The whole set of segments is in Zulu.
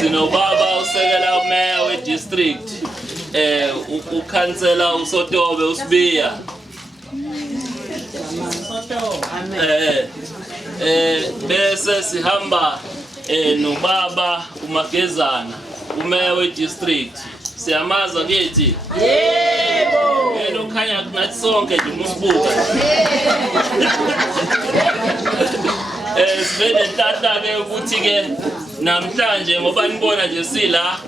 sinobaba usekela mayor we district ukhansela uSotobe uSibiya bese sihamba nobaba uMagezana umayor we district siyamaza kithi yebo yena ukhanya nathi sonke nje musibuka sivele tata ke ukuthi ke namhlanje ngoba nibona nje sila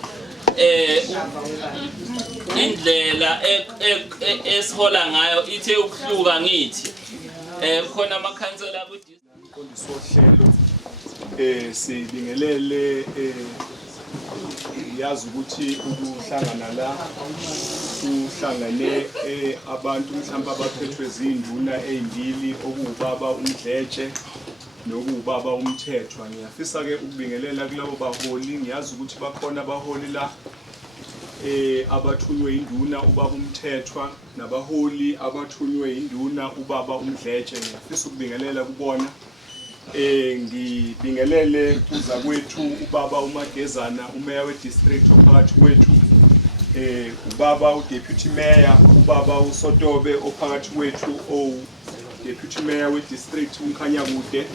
indlela esihola ngayo ithe ukuhluka ngithi khona amakhansela umqondisi wohlelo sibingelele yazi ukuthi ukuhlangana la uhlangane abantu mhlawumbe abaphethwe izinduna ezimbili okuwubaba uMdletshe nokuwubaba uMthethwa. Ngiyafisa ke ukubingelela kulabo baholi, ngiyazi ukuthi bakhona abaholi la abathunywe induna ubaba uMthethwa nabaholi abathunywe induna ubaba uMdletshe. Ngiyafisa ukubingelela kubona ngibingelele kuza kwethu ubaba uMagezana umayor we district ophakathi kwethu ubaba uDeputy Mayor ubaba uSotobe ophakathi kwethu Deputy Mayor we district uMkhanyakude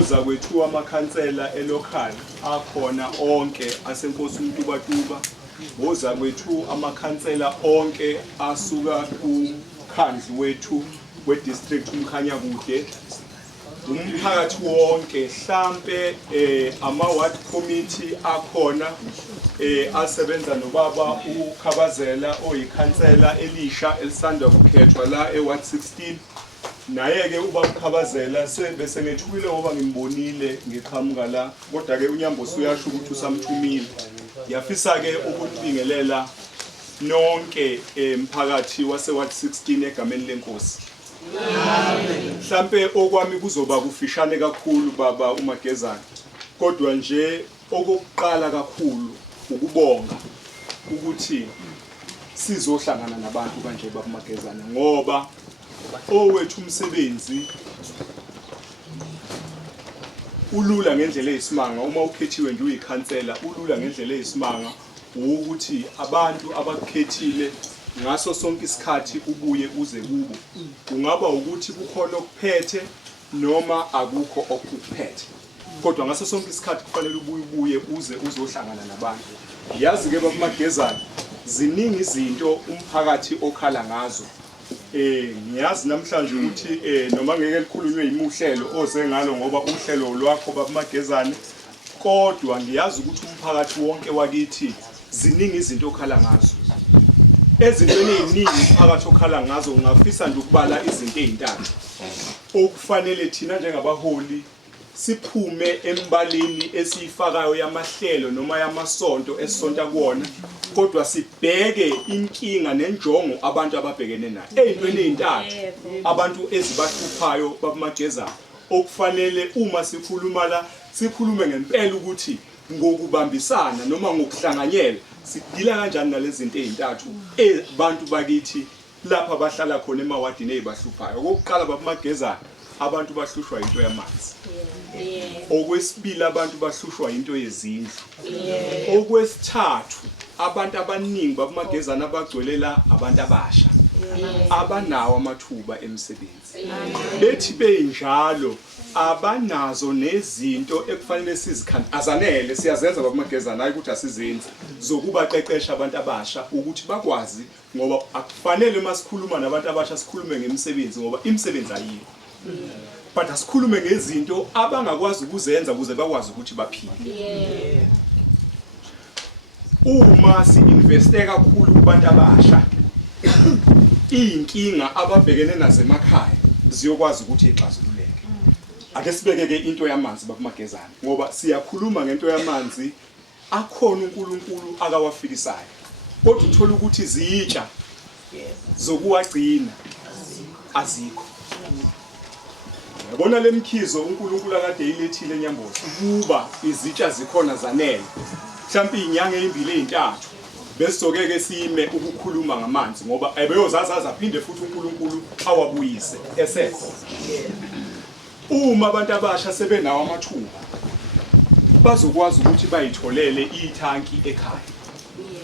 uza kwethu amakhansela elocal akhona onke asenkosi uMtubatuba uza kwethu amakhansela onke asuka kumkhandlu wethu we district uMkhanyakude umphakathi wonke mhlambe ama-ward committee akhona asebenza nobaba uKhabazela oyikhansela elisha elisanda kukhethwa la e-ward 16 naye ke ubaba uKhabazela bese ngethukile ngoba ngimbonile ngiqhamuka la kodwa ke uNyambosi uyasho ukuthi usamthumile. Ngiyafisa ke ukubingelela nonke emphakathi wase-ward 16 egameni lenkosi. Mhlambe okwami kuzoba kufishane kakhulu baba uMagezana kodwa nje okokuqala kakhulu ukubonga ukuthi sizohlangana nabantu kanje baba uMagezana ngoba owethu umsebenzi ulula ngendlela eyisimanga. Uma ukhethiwe nje uyikhansela ulula ngendlela eyisimanga ukuthi abantu abakukhethile ngaso sonke isikhathi ubuye uze kubo, kungaba ukuthi kukhona okuphethe noma akukho okuphethe, kodwa ngaso sonke isikhathi kufanele ubuye uze uzohlangana nabantu. Yazi ke baba uMagezana ziningi izinto umphakathi okhala ngazo. Ngiyazi namhlanje ukuthi noma ngeke likhulunywe imuhlelo oze ngalo ngoba uhlelo lwakho baba uMagezana, kodwa ngiyazi ukuthi umphakathi wonke wakithi ziningi izinto okhala ngazo. Ezintweni eziningi umphakathi okhala ngazo ngafisa nje ukubala izinto ezintathu okufanele thina njengabaholi siphume embalini esiyifakayo yamahlelo noma yamasonto esonta kuona, kodwa sibheke inkinga nenjongo abantu ababhekene nayo. Ezintweni ezintathu abantu ezibahluphayo baba uMagezana okufanele uma sikhuluma la sikhulume ngempela ukuthi ngokubambisana noma ngokuhlanganyela sidila kanjani nalezi zinto ezintathu abantu bakithi lapha bahlala khona emawadini ezibahluphayo. Okokuqala baba uMagezana abantu bahlushwa into yamanzi. Okwesibili abantu bahlushwa into yezindlu. Okwesithathu abantu abaningi baba uMagezana abagcwelela abantu abasha abanawo amathuba emisebenzi. Bethi benjalo abanazo nezinto ekufanele sizikhandazanele siyazenza baba uMagezana hayi ukuthi asizenzi zokubaqeqesha abantu abasha ukuthi bakwazi, ngoba akufanele masikhuluma nabantu abasha sikhulume ngemisebenzi ngoba imisebenzi ayikho, but asikhulume ngezinto abangakwazi ukuzenza ukuze bakwazi ukuthi baphile. Uma si-investe kakhulu kubantu abasha inkinga ababhekene nazo emakhaya ziyokwazi ukuthi ixazululeke. Ake sibeke ke into yamanzi baba uMagezana ngoba siyakhuluma ngento yamanzi, akhona uNkulunkulu akawafikisayo kodwa uthola ukuthi izitsha zokuwagcina azikho. Yabona lemkhizo uNkulunkulu akade eyilethile eNyambozi kuba izitsha zikhona zanele, mhlawumbe inyanga ezimbili ezintathu besizoke ke sime ukukhuluma ngamanzi ngoba ebeyozazaza aphinde futhi uNkulunkulu awabuyise esekho. Uma abantu abasha sebenawo amathuba bazokwazi ukuthi bayitholele ithanki ekhaya.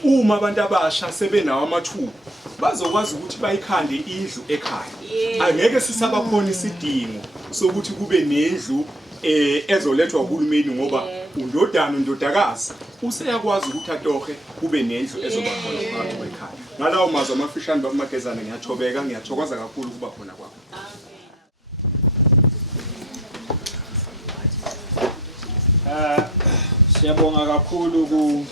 Uma abantu abasha sebenawo amathuba bazokwazi ukuthi bayikhande indlu ekhaya. Angeke sisabakhona isidingo sokuthi kube nendlu ezolethwa uhulumeni ngoba undodakazi useyakwazi ukuthi atohe kube nendlu ezobakhona phakathi kwekhaya. Ngalawo mazwi amafishane baMagezana ngiyathobeka, ngiyathokoza kakhulu ukuba khona kwakho. Siyabonga kakhulu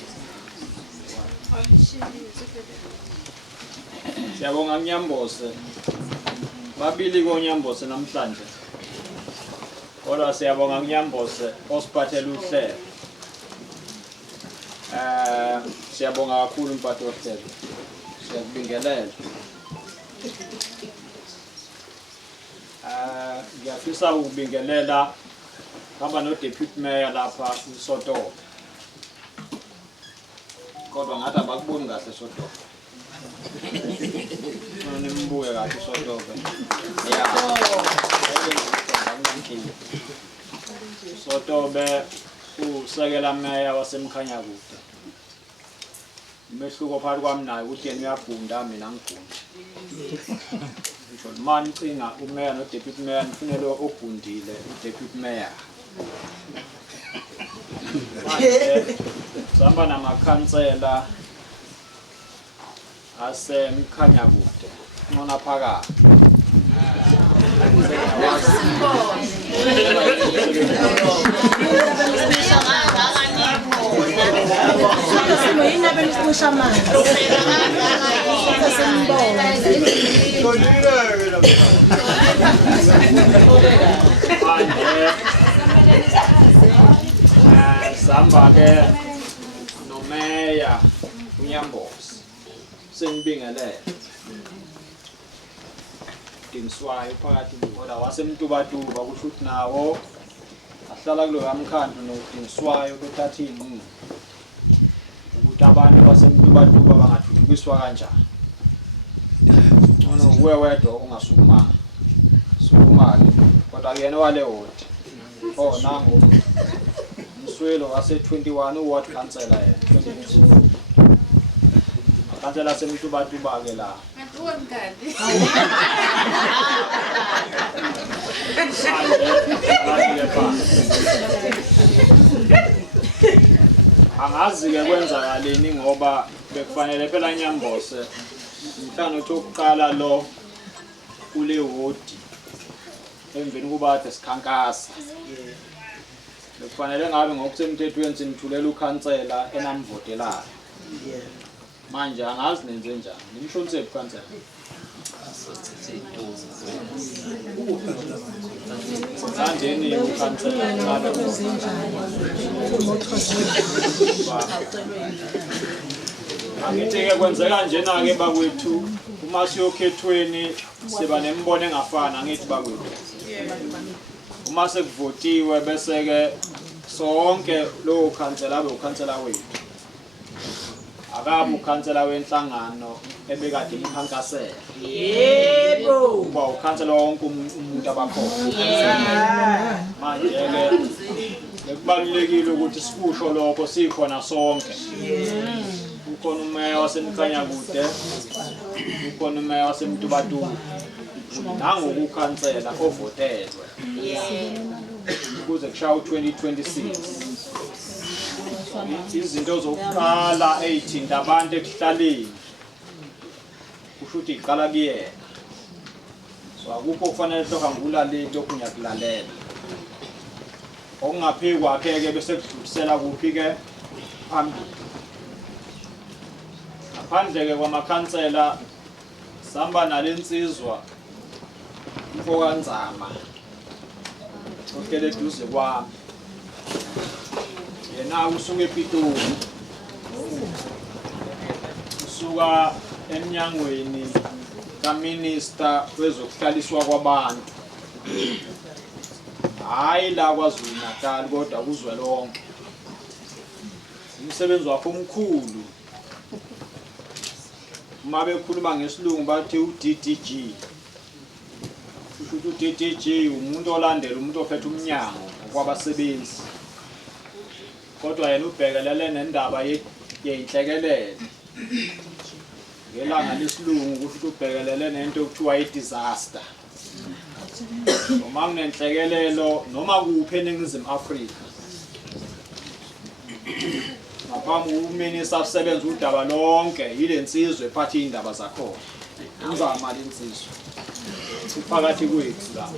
siyabonga Nyambose. Babili koNyambose namhlanje. Kodwa siyabonga Nyambose osiphathele uhlelo. Siyabonga kakhulu umphathi wohlelo. Siyakubingelela. Ngiyafisa ukubingelela hamba no deputy mayor lapha uSotobe. Kodwa ngathi abakuboni kahle Sotobe. Nimbuye kahle Sotobe. Sotobe usekela meya wasemkhanya kude. Imehluko phakathi kwami naye ukuthi yena uyabhunda mina ngibhunda. Ngisho manje cinga umeya no deputy mayor nifunele obhundile udeputy mayor. Sihamba namakhansela asemkhanya kude ngona phakathi. Sihamba ke nomeya uNyambose senibingelele Dingswayo phakathi kodwa wasemtubatuba kusho ukuthi nawo ahlala kulo yamkhandlo noDingswayo bethatha inqumo ukuthi abantu basemtubatuba bangathuthukiswa kanjani. Ngono uwe wedwa ungasukumanga sukumali kodwa yena wale wodi nangu Mswelo wase 21 uward councillor yena 2022 kansela semtubatuba ke la angazi ke kwenzakaleni ngoba bekufanele phela Nyambose mhlawumbe ukuqala lo kule wodi emveni kuba ade sikhankasa bekufanele ngabe ngokusemthethweni sinithulela ukhansela enamvotelayo. Manje angazi nenze njani nimshonise ukhansela Sandeni ukhansela ngabe angithe kwenzeka njena ke bakwethu uma siyokhethweni siba nembono engafana ngithi bakwethu uma sekuvotiwe bese ke sonke lo khansela abe ukhansela wethu akabe ukhansela wenhlangano ebekade ikhankasela yebo uba ukhansela wonke umuntu abakhona manje ke kubalulekile ukuthi sikusho lokho sikhona sonke ukhona umeya wasemkhanya kude ukhona umeya wasemtubatuba nangokukhansela ovotelwe ukuze kushawa 2026 izinto zokuqala ezithinta abantu ekuhlaleni kusho ukuthi iqala kuyena so akukho kufanele hloka ngulaleli okunyakulalela okungaphi kwakhe ke bese kudlulisela kuphi ke phambili ngaphandle ke kwamakhansela sihamba nalensizwa uFokanzama ohlele eduze kwami yena usuke ePitoli usuka emnyangweni kaMinister wezokuhlaliswa kwabantu hayi la kwaZulu Natal kodwa kuzwelonke umsebenzi wakhe omkhulu uma bekhuluma ngesilungu bathi uDDG kusho ukuthi uDDG umuntu olandela umuntu ophethe umnyango kwabasebenzi kodwa yena ubhekelele nendaba yeyinhlekelele. Ngelanga lesilungu kusho ubhekelele nento ekuthiwa i-disaster. Uma kunenhlekelelo noma kuphi eNingizimu Afrika, ngaphambi uMinista asebenza udaba lonke yile nsizwe ephatha indaba zakhona. Umzama lensizwe phakathi kwethu la.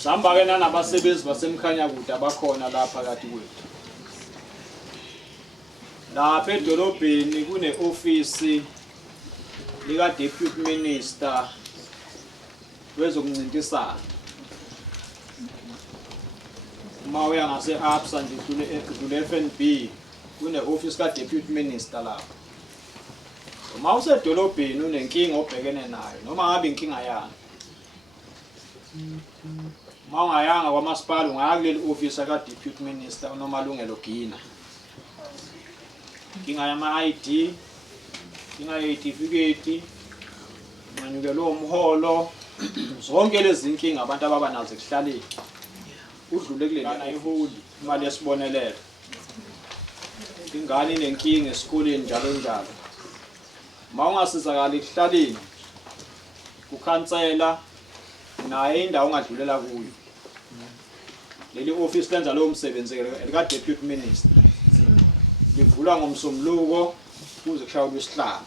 Sihamba ke nanabasebenzi basemkhanya kude abakhona la phakathi kwethu. Lapha edolobheni kune-ofisi lika Deputy Minister wezokuncintisana. Uma uya ngase-ABSA nje kule FNB kune-ofisi ka Deputy Minister lapha. Uma usedolobheni unenkinga obhekene nayo noma ngabe inkinga yani, uma ungayanga kwamasipala ungaya kuleli office ka Deputy Minister uNomalungelo Gina. Inkinga yama-ID, inkinga yezitifiketi, manyukelo omholo, zonke lezi inkinga abantu ababa nazo ekuhlaleni. Udlule kule lana iholi imali yesibonelelo. Ingane inenkinga esikoleni njalo njalo. Ma ungasizakala ekuhlaleni ukhansela naye indawo ongadlulela kuyo. Leli office lenza lo msebenzi elika Deputy Minister. Livula ngomsombuluko kuze kushaya uLwesihlanu.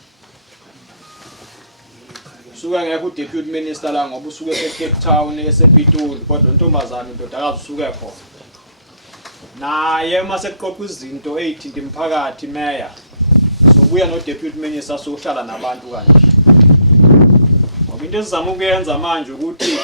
Usuke ngeke uDeputy Minister la ngoba usuke eCape Town esePitoli kodwa uNtombazana indodakazi usuke khona. Naye mase kuqoqa izinto ezithinta imphakathi mayor. Sobuya noDeputy Minister sohlala nabantu kanje. Ngoba into esizama ukuyenza manje ukuthi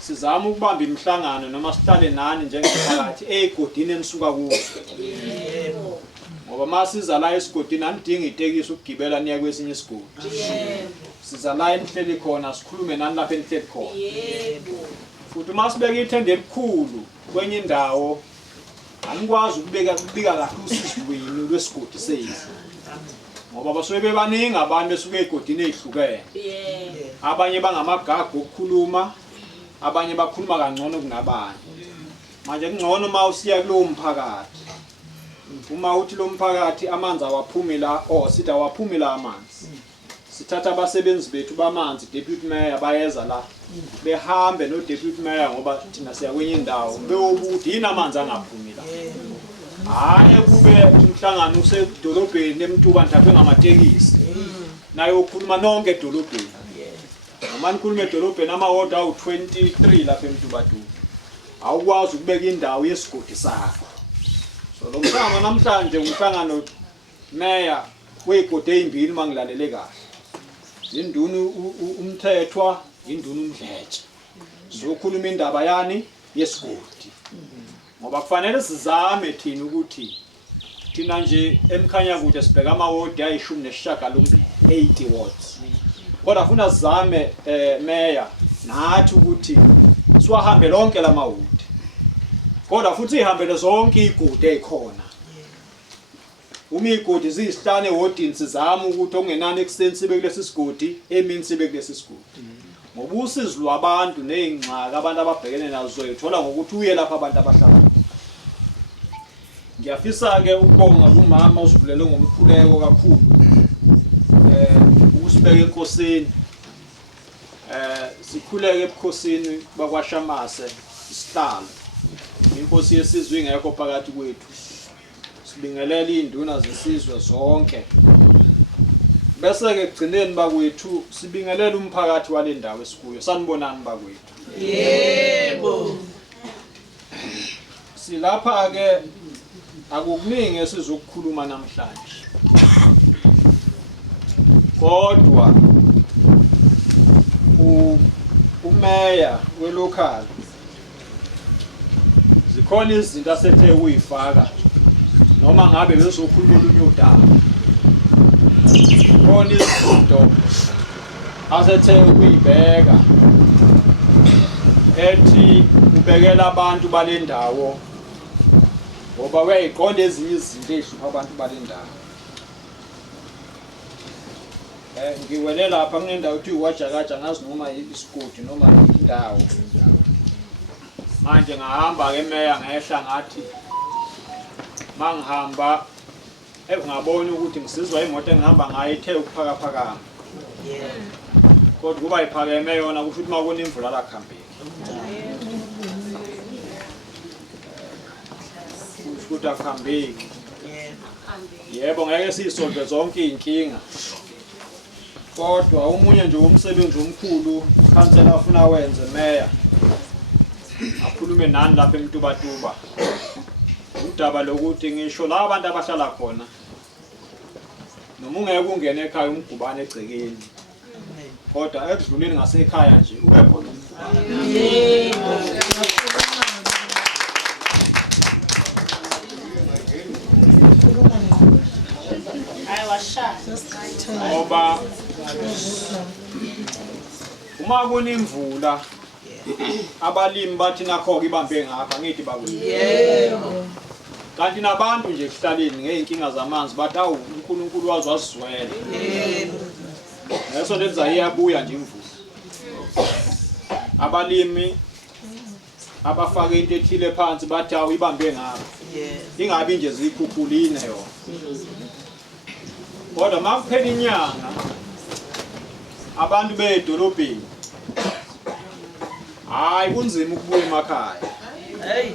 sizama ukubamba imihlangano noma sihlale nani njengomphakathi egodini enisuka kuzo. Yebo. Ngoba masiza la esigodini anidinga itekisi ukugibela niya kwesinye isigodi. Yebo. Siza la enihleli khona sikhulume nani lapha enihleli khona. Yebo. Futhi masibeka ithende elikhulu kwenye indawo anikwazi ukubika kahle usizweni lwesigodi sethu. Ngoba basuke bebaningi abantu besuke egodini ezihlukene. Yebo. Abanye bangamagaga okukhuluma, abanye bakhuluma kangcono kunabanye. Manje kungcono uma usiya kulo mphakathi. Uma uthi lo mphakathi amanzi awaphumi la, sithi awaphumi la amanzi. Sithatha abasebenzi bethu bamanzi, Deputy Mayor bayeza la. Behambe no Deputy Mayor ngoba thina siya kwenye indawo. Beyobuthi yini amanzi angaphumi la. Hayi kube umhlangano usedolobheni eMtuba nithaphe ngamatekisi. Naye ukhuluma nonke edolobheni. Uma nikhuluma edolobheni amawodi awu-23 lapha eMtuba tu. Awukwazi ukubeka indawo yesigodi sakho. So lo mhlangano namhlanje umhlangano mayor weyigodi ezimbili mangilalele kahle. Induna umthethwa, induna umdletshe. Sizokhuluma indaba yani yesigodi. Ngoba kufanele sizame thina ukuthi thina nje emkhanya kude sibheka amawodi ayi-18 80 wards. Kodwa funa sizame mayor nathi ukuthi siwahambe lonke lamawodi. Kodwa futhi ihambele zonke igodi ezikhona. Uma igodi ziyisihlanu ewodini sizama ukuthi okungenani ekuseni sibe kulesi sigodi, emini sibe kulesi sigodi. Ngoba usizo lwabantu nezingxaki abantu ababhekene nazo ethola ngokuthi uye lapha abantu abahlala. Ngiyafisa ke ukubonga kumama usivulele ngomkhuleko kakhulu. Ukusibeka enkosini. Sikhuleke ebukhosini bakwaShamase isihlalo. Inkosi yesizwe ingekho phakathi kwethu. Sibingelela induna zesizwe zonke. Bese ke egcineni bakwethu sibingelela umphakathi wale ndawo esikuyo. Sanibonani bakwethu. Yebo. Silapha ke akukuningi esizokukhuluma namhlanje. Kodwa umeya welocal zikhona izinto asethe uyifaka noma ngabe bezokhuluma olunye udaba. Khona izinto asethe uyibheka ethi ubekela abantu balendawo ngoba uyayiqonda ezinye izinto ezihlupha abantu balendawo. Ngiwele lapha kunendawo ethi uwajakaja ngazi noma isigodi noma indawo. manje ngahamba ke meya ngehla ngathi mangihamba ngabona ukuthi ngisizwa imoto engihamba ngayo ithe ukuphakaphakama kodwa kuba iphakeme yona kusho ukuthi makuna imvula la khambeki ukuthi akuhambeki yebo ngeke sisolve zonke inkinga kodwa umunye nje umsebenzi omkhulu ikhansela afuna wenze meya akhulume nani lapha eMtubatuba udaba lokuthi ngisho la abantu abahlala khona noma ungeke ungene ekhaya umgubane egcekeni kodwa ekudluleni ngasekhaya nje ube khona ngoba uma kunemvula abalimi bathi nakho ibambe ngapha ngithi bakwethu yebo kanti nabantu nje kuhlaleni ngeinkinga zamanzi bathi awu uNkulunkulu wazi wasizwela yebo leso lenza iyabuya nje imvula abalimi abafaka into ethile phansi bathi awu ibambe ngapha ingabi nje zikhukhulini yona kodwa makuphela inyanga abantu bedolobheni hayi kunzima ukubuya emakhaya hey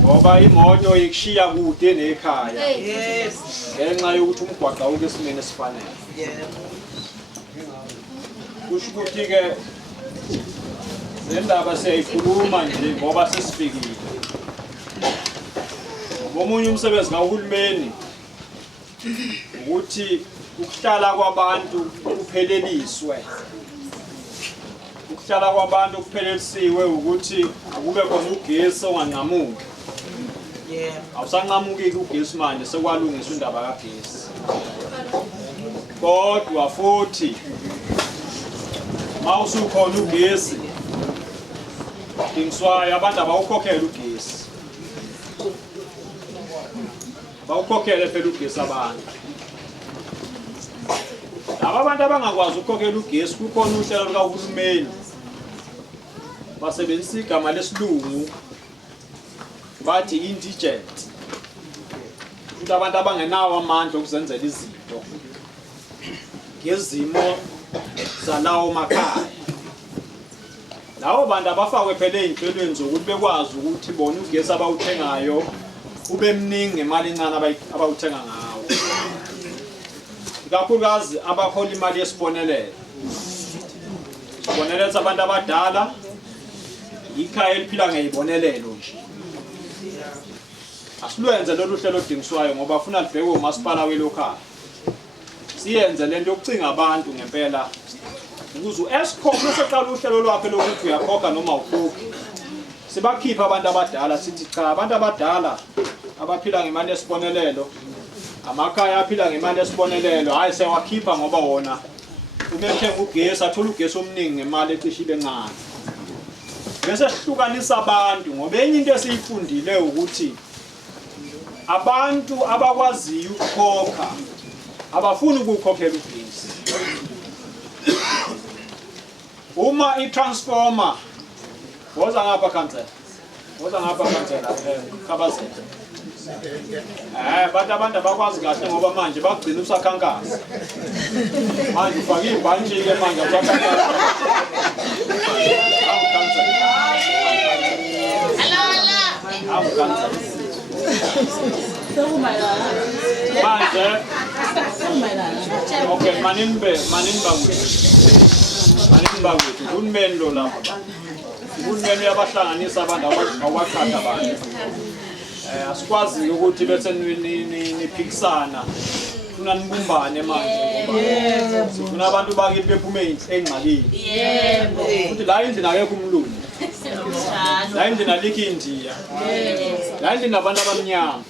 ngoba imoto ikushiya kude nekhaya yes ngenxa yokuthi umgwaqo awukho esimeni esifanele kusho ukuthi ke lendaba siyayikhuluma nje ngoba sesifikile ngomunye umsebenzi kahulumeni ukuthi ukuhlala kwabantu kupheleliswe ukuhlala kwabantu kuphelelisiwe ukuthi akube khona ugesi onganqamuki awusanqamuki ugesi manje sekwalungiswa indaba kagesi kodwa futhi mawusukhona ugesi dingiswayo abantu abawukhokhela ugesi bawukhokhele phela ugesi abantu laba abantu abangakwazi ukukhokhela ugesi kukhona uhlelo lukahulumeni basebenzisa igama lesilungu bathi indigent ukuthi abantu abangenawo amandla okuzenzela izinto ngezimo zalawo makhaya lawo bantu abafakwe phela ey'nhlelweni zokuthi bekwazi ukuthi bona ugesi abawuthengayo ube mningi ngemali encane abawuthenga ngawo kakhulukazi abahola imali yesibonelelo isibonelelo sabantu abadala ikhaya eliphila ngeyibonelelo nje asilwenze lolu hlelo odingiswayo ngoba afuna libhekwe umasipala welokhaya siyenze lento yokucinga abantu ngempela ukuze u-Eskom seqala uhlelo lwakhe lokuthi uyakhokha noma awukhokhi sibakhipha abantu abadala sithi cha abantu abadala abaphila ngemali yesibonelelo amakhaya aphila ngemali yesibonelelo hayi sewakhipha ngoba wona ubethenga ugesi athola ugesi omningi ngemali ecishile encane bese sihlukanisa abantu ngoba enye into esiyifundile ukuthi abantu abakwaziyo ukukhokha abafuni ukukhokhela ugesi uma itransformer woza ngapha kansela khabazela abantu abakwazi kahle ngoba manje bagcina usakhankasa manje ufake ibhantshi ke manje usakhankasa manje okay manini bakwethu uhulumeni lo lapha uhulumeni uyabahlanganisa abantu awabaqhatha abantu asikwazi ukuthi bese niphikisana funa nibumbane manje ngoba sifuna abantu bakithi bephume engxakini yebo futhi la endlini akekho umlungu la endlini alikho indiya la endlini abantu abamnyama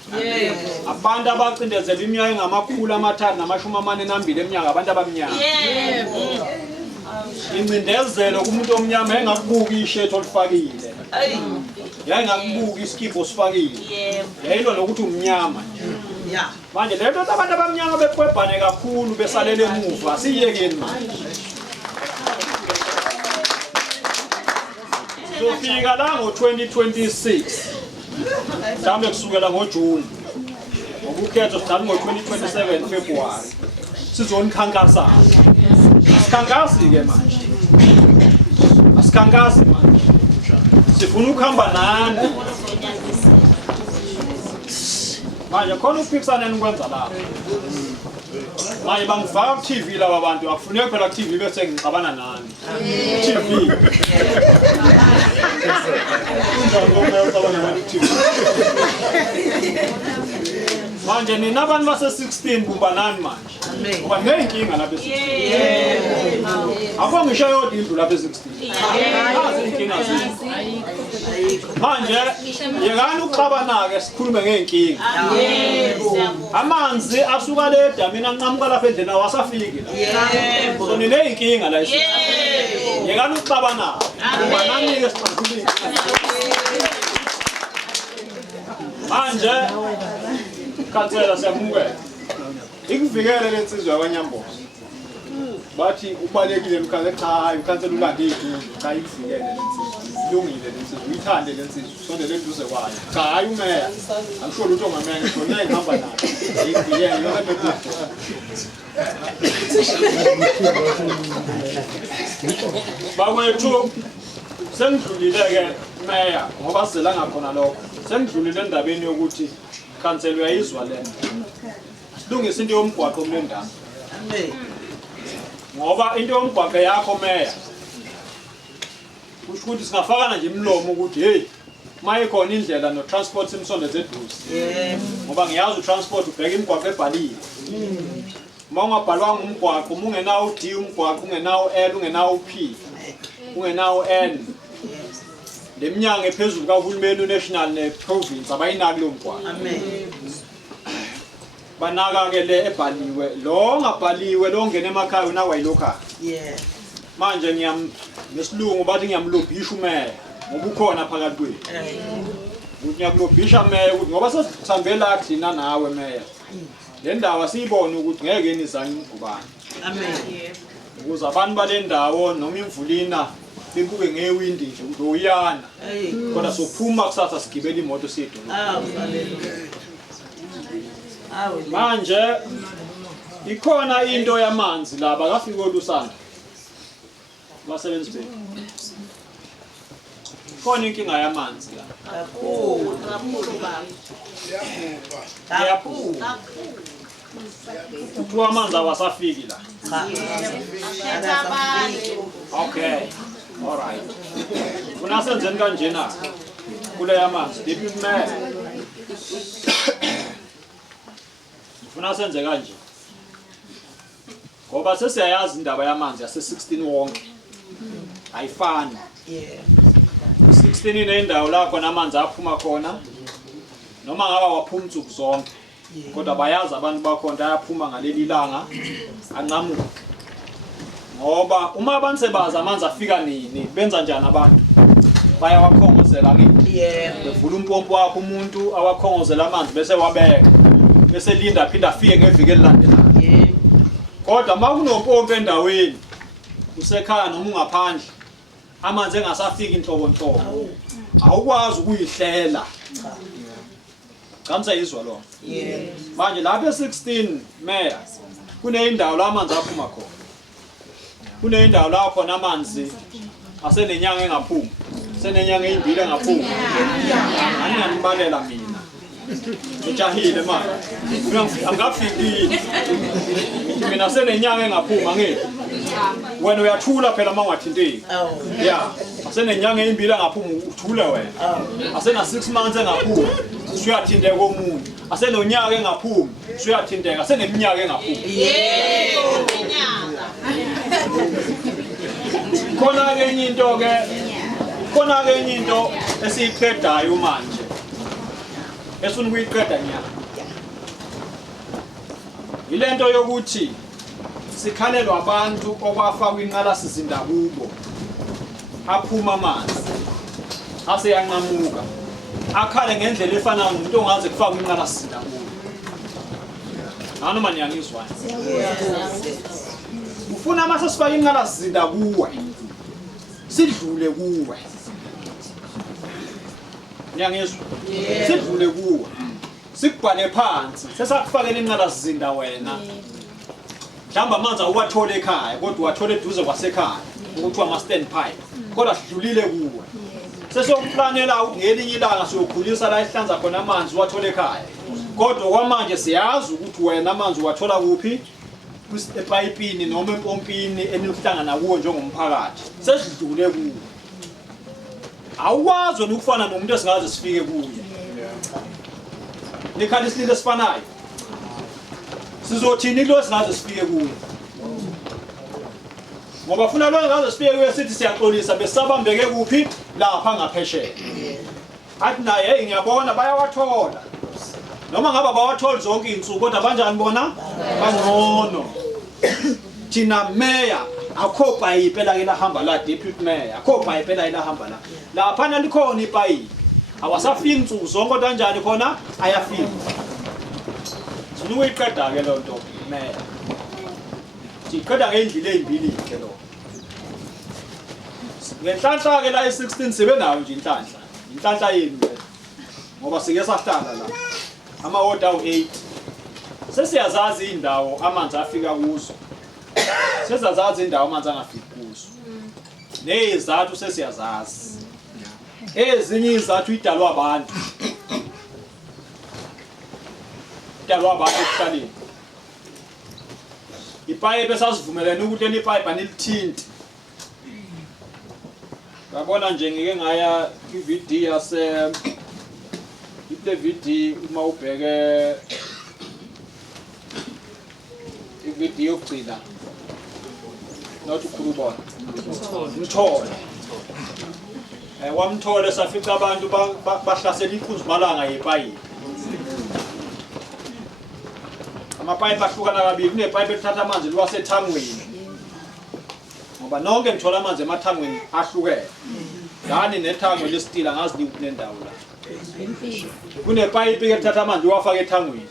abantu abacindezela iminyaka engamakhulu amathathu namashumi amane nambili eminyaka abantu abamnyama incindezelo kumuntu omnyama engakubuki ishetho olifakile yayingakubuki isikipho osifakile yayilwa nokuthi umnyama manje lento abantu abamnyama bekwebhane kakhulu besalele emuva asiyekeni manje Sofika la ngo-2026 mhlawumbe kusukela ngoJuni ngokukhetho siqala ngo-2027 February sizonikhankasa. Asikhankasi-ke manje, asikhankasi manje, sifuna ukuhamba nani manje. Khona ukuphikisana nikwenza lapho manje, bangifaka ku-TV laba bantu, akufuneki phela ku-TV bese ngixabana nani TV. Manje nina abantu base-16 bumbanani manje, ngoba ney'nkinga lapha e-16. Akho ngisho yodwa indlu lapha e-16, nazi iy'nkinga zethu. Manje yekani ukuxabana-ke sikhulume ngey'nkinga. Amanzi asuka le edamini anqamuka lapha endlini awasafiki la, so niney'nkinga la e-16. Yekani ukuxabana, bumbanani-ke sixazulule iy'nkinga. Manje khansela siyamukela ikuvikele le nsizwa yakwanyamboza bathi ubalekile mkhansela, cha ukhansela ulande iy'dudu, cha ikuvikele le nsizwa, ilungile le nsizwa, uyithande le nsizwa, usondele eduze kwayo. Cha hayi umeya, angisho lutho ngameya, ngisho naye ngihamba nayo, iyivikele yonke bakwethu. Sengidlulile-ke meya ngoba sizelanga khona lokho, sengidlulile endabeni yokuthi khansela uyayizwa le silungise into yomgwaqo kule ndawo, ngoba into yomgwaqo yakho meya kusho ukuthi singafakana nje imlomo ukuthi hey mayikhona indlela no-transport simsondeze eduze, ngoba ngiyazi u-transport ubheka imigwaqo ebhaliwe. Uma ungabhalwanga umgwaqo, uma ungenawo u-D umgwaqo, ungenawo L, ungenawo P, ungenawo N, le minyango ephezulu kahulumeni unational ne-province abayinaki lo mgwaqo. Banaka-ke le ebhaliwe, lo ongabhaliwe lo ongena emakhaya unakwa yilokhaya. Manje ngesilungu bathi ngiyamlobhisha umeya ngoba ukhona phakathi kwethu, ukuthi ngiyakulobhisha meya ukuthi ngoba sesithambe la thina nawe meya, le ndawo siyibone ukuthi ngeke nizanye ngubani, ukuze abantu bale ndawo noma imvulina bebuke ngewindi nje ukuthi uyana, kodwa sophuma kusasa sigibela imoto siyedolobha. Manje ikhona into yamanzi la, bakafika olusanda basebenzi bethu, khona inkinga yamanzi la. Kuthiwa amanzi awasafiki la. Okay, all right. Funa senzeni kanjena kule yamanzi, deputy mayor. Funa senze kanje, ngoba sesiyayazi indaba yamanzi yase-16 wonke ayifani. 16 inendawo la khona amanzi aphuma khona, noma ngaba waphuma insuku zonke, kodwa bayazi abantu bakhona ayaphuma ngaleli langa anqamuka. Ngoba uma abantu sebazi amanzi afika nini, benza njani abantu? Bayawakhongozela kithi, bevula umpompo wakho umuntu awakhongozela amanzi bese wabeka, bese linda phinda afike ngeviki elilandelayo. Kodwa uma kunompompo endaweni usekhaya noma ungaphandle, amanzi engasafiki inhlobo nhlobo, awukwazi ukuyihlela. Kanisa izwa lo. Manje lapha e-16 meya kuneyindawo la amanzi aphuma khona, kuneyindawo la khona amanzi asenenyanga engaphumi, senenyanga ezimbili engaphumi. Anginganibalela mina ujahile manje, angafiki mina senenyanga engaphumi angeke. Wena uyathula phela uma ungathinteki. Yeah, asenenyanga ezimbili engaphumi uthule wena. Asena 6 months engaphumi usuyathinteka komuntu, asenonyaka engaphumi usuyathinteka, aseneminyaka engaphumi. Yebo minyaka. Khona enye into ke, khona enye into esiyiqedayo manje esifuna ukuyiqeda nyaka, ilento yokuthi sikhalelwa abantu okwafakwa inqalasizinda kubo, aphuma amanzi aseyanqamuka, akhale ngendlela efana nomuntu ongaze kufakwa inqalasizinda kubo. Noma niyangizwa? Ufuna mase sifaka inqalasizinda kuwe, sidlule kuwe, Nyangizwe sidlule kuwe sikubhale phansi sesakufakela inqalasizinda wena mhlamba amanzi awuwathole ekhaya kodwa wathole eduze kwasekhaya ukuthiwa ama stand pipe kodwa sidlulile kuwe sesiyokuplanela ngelinye ilanga siyokhulisa la ihlanza khona amanzi wathole ekhaya kodwa kwamanje siyazi ukuthi wena amanzi wathola kuphi epayipini noma empompini enihlangana kuwo njengomphakathi sesidlule kuwe awukwazi ukufana nomuntu esingaze sifike kuye nikhali isililo esifanayo sizothini lo singaze sifike kuye ngoba funa lo ngaze sifike kuye sithi siyaxolisa besabambeke kuphi lapha ngaphesheya athi naye hey ngiyabona bayawathola noma ngaba bawathola zonke insuku kodwa banjani bona bangcono thina meya akho payipe la elahamba la deputy mayor akho payipe la elahamba la lapha nalikhona ipayipi awasafiki insuku zonke kodwa kanjani khona ayafika sinuyiqeda ke lo nto meya siqeda ngendlela ezimbili ke lo ngenhlanhla ke la e16 sebenayo nje inhlanhla yenu ngoba sike sahlala la amaward awu8 sesiyazazi indawo amanzi afika kuzo sesazazi indawo amanzi angafiki kuzo nezathu sesiyazazi ezinye izathu idalwa abantu ekuhlaleni ipayipe sasivumelene ukuthi leli payipe anilithinti ngabona nje ngike ngaya iVD yase iple VD uma ubheke iVD yokugcina not ukhulubona Mthole wamthole safica abantu bahlasela ikhuzmalanga yepayipi amapayipi ahlukana kabili kunepayipi elithatha amanzi liwasethangweni ngoba nonke ngithola amanzi emathangweni ahlukene ngani nethango lesitila ngazi nendawo la kunepayipi elithatha amanzi liwafaka ethangweni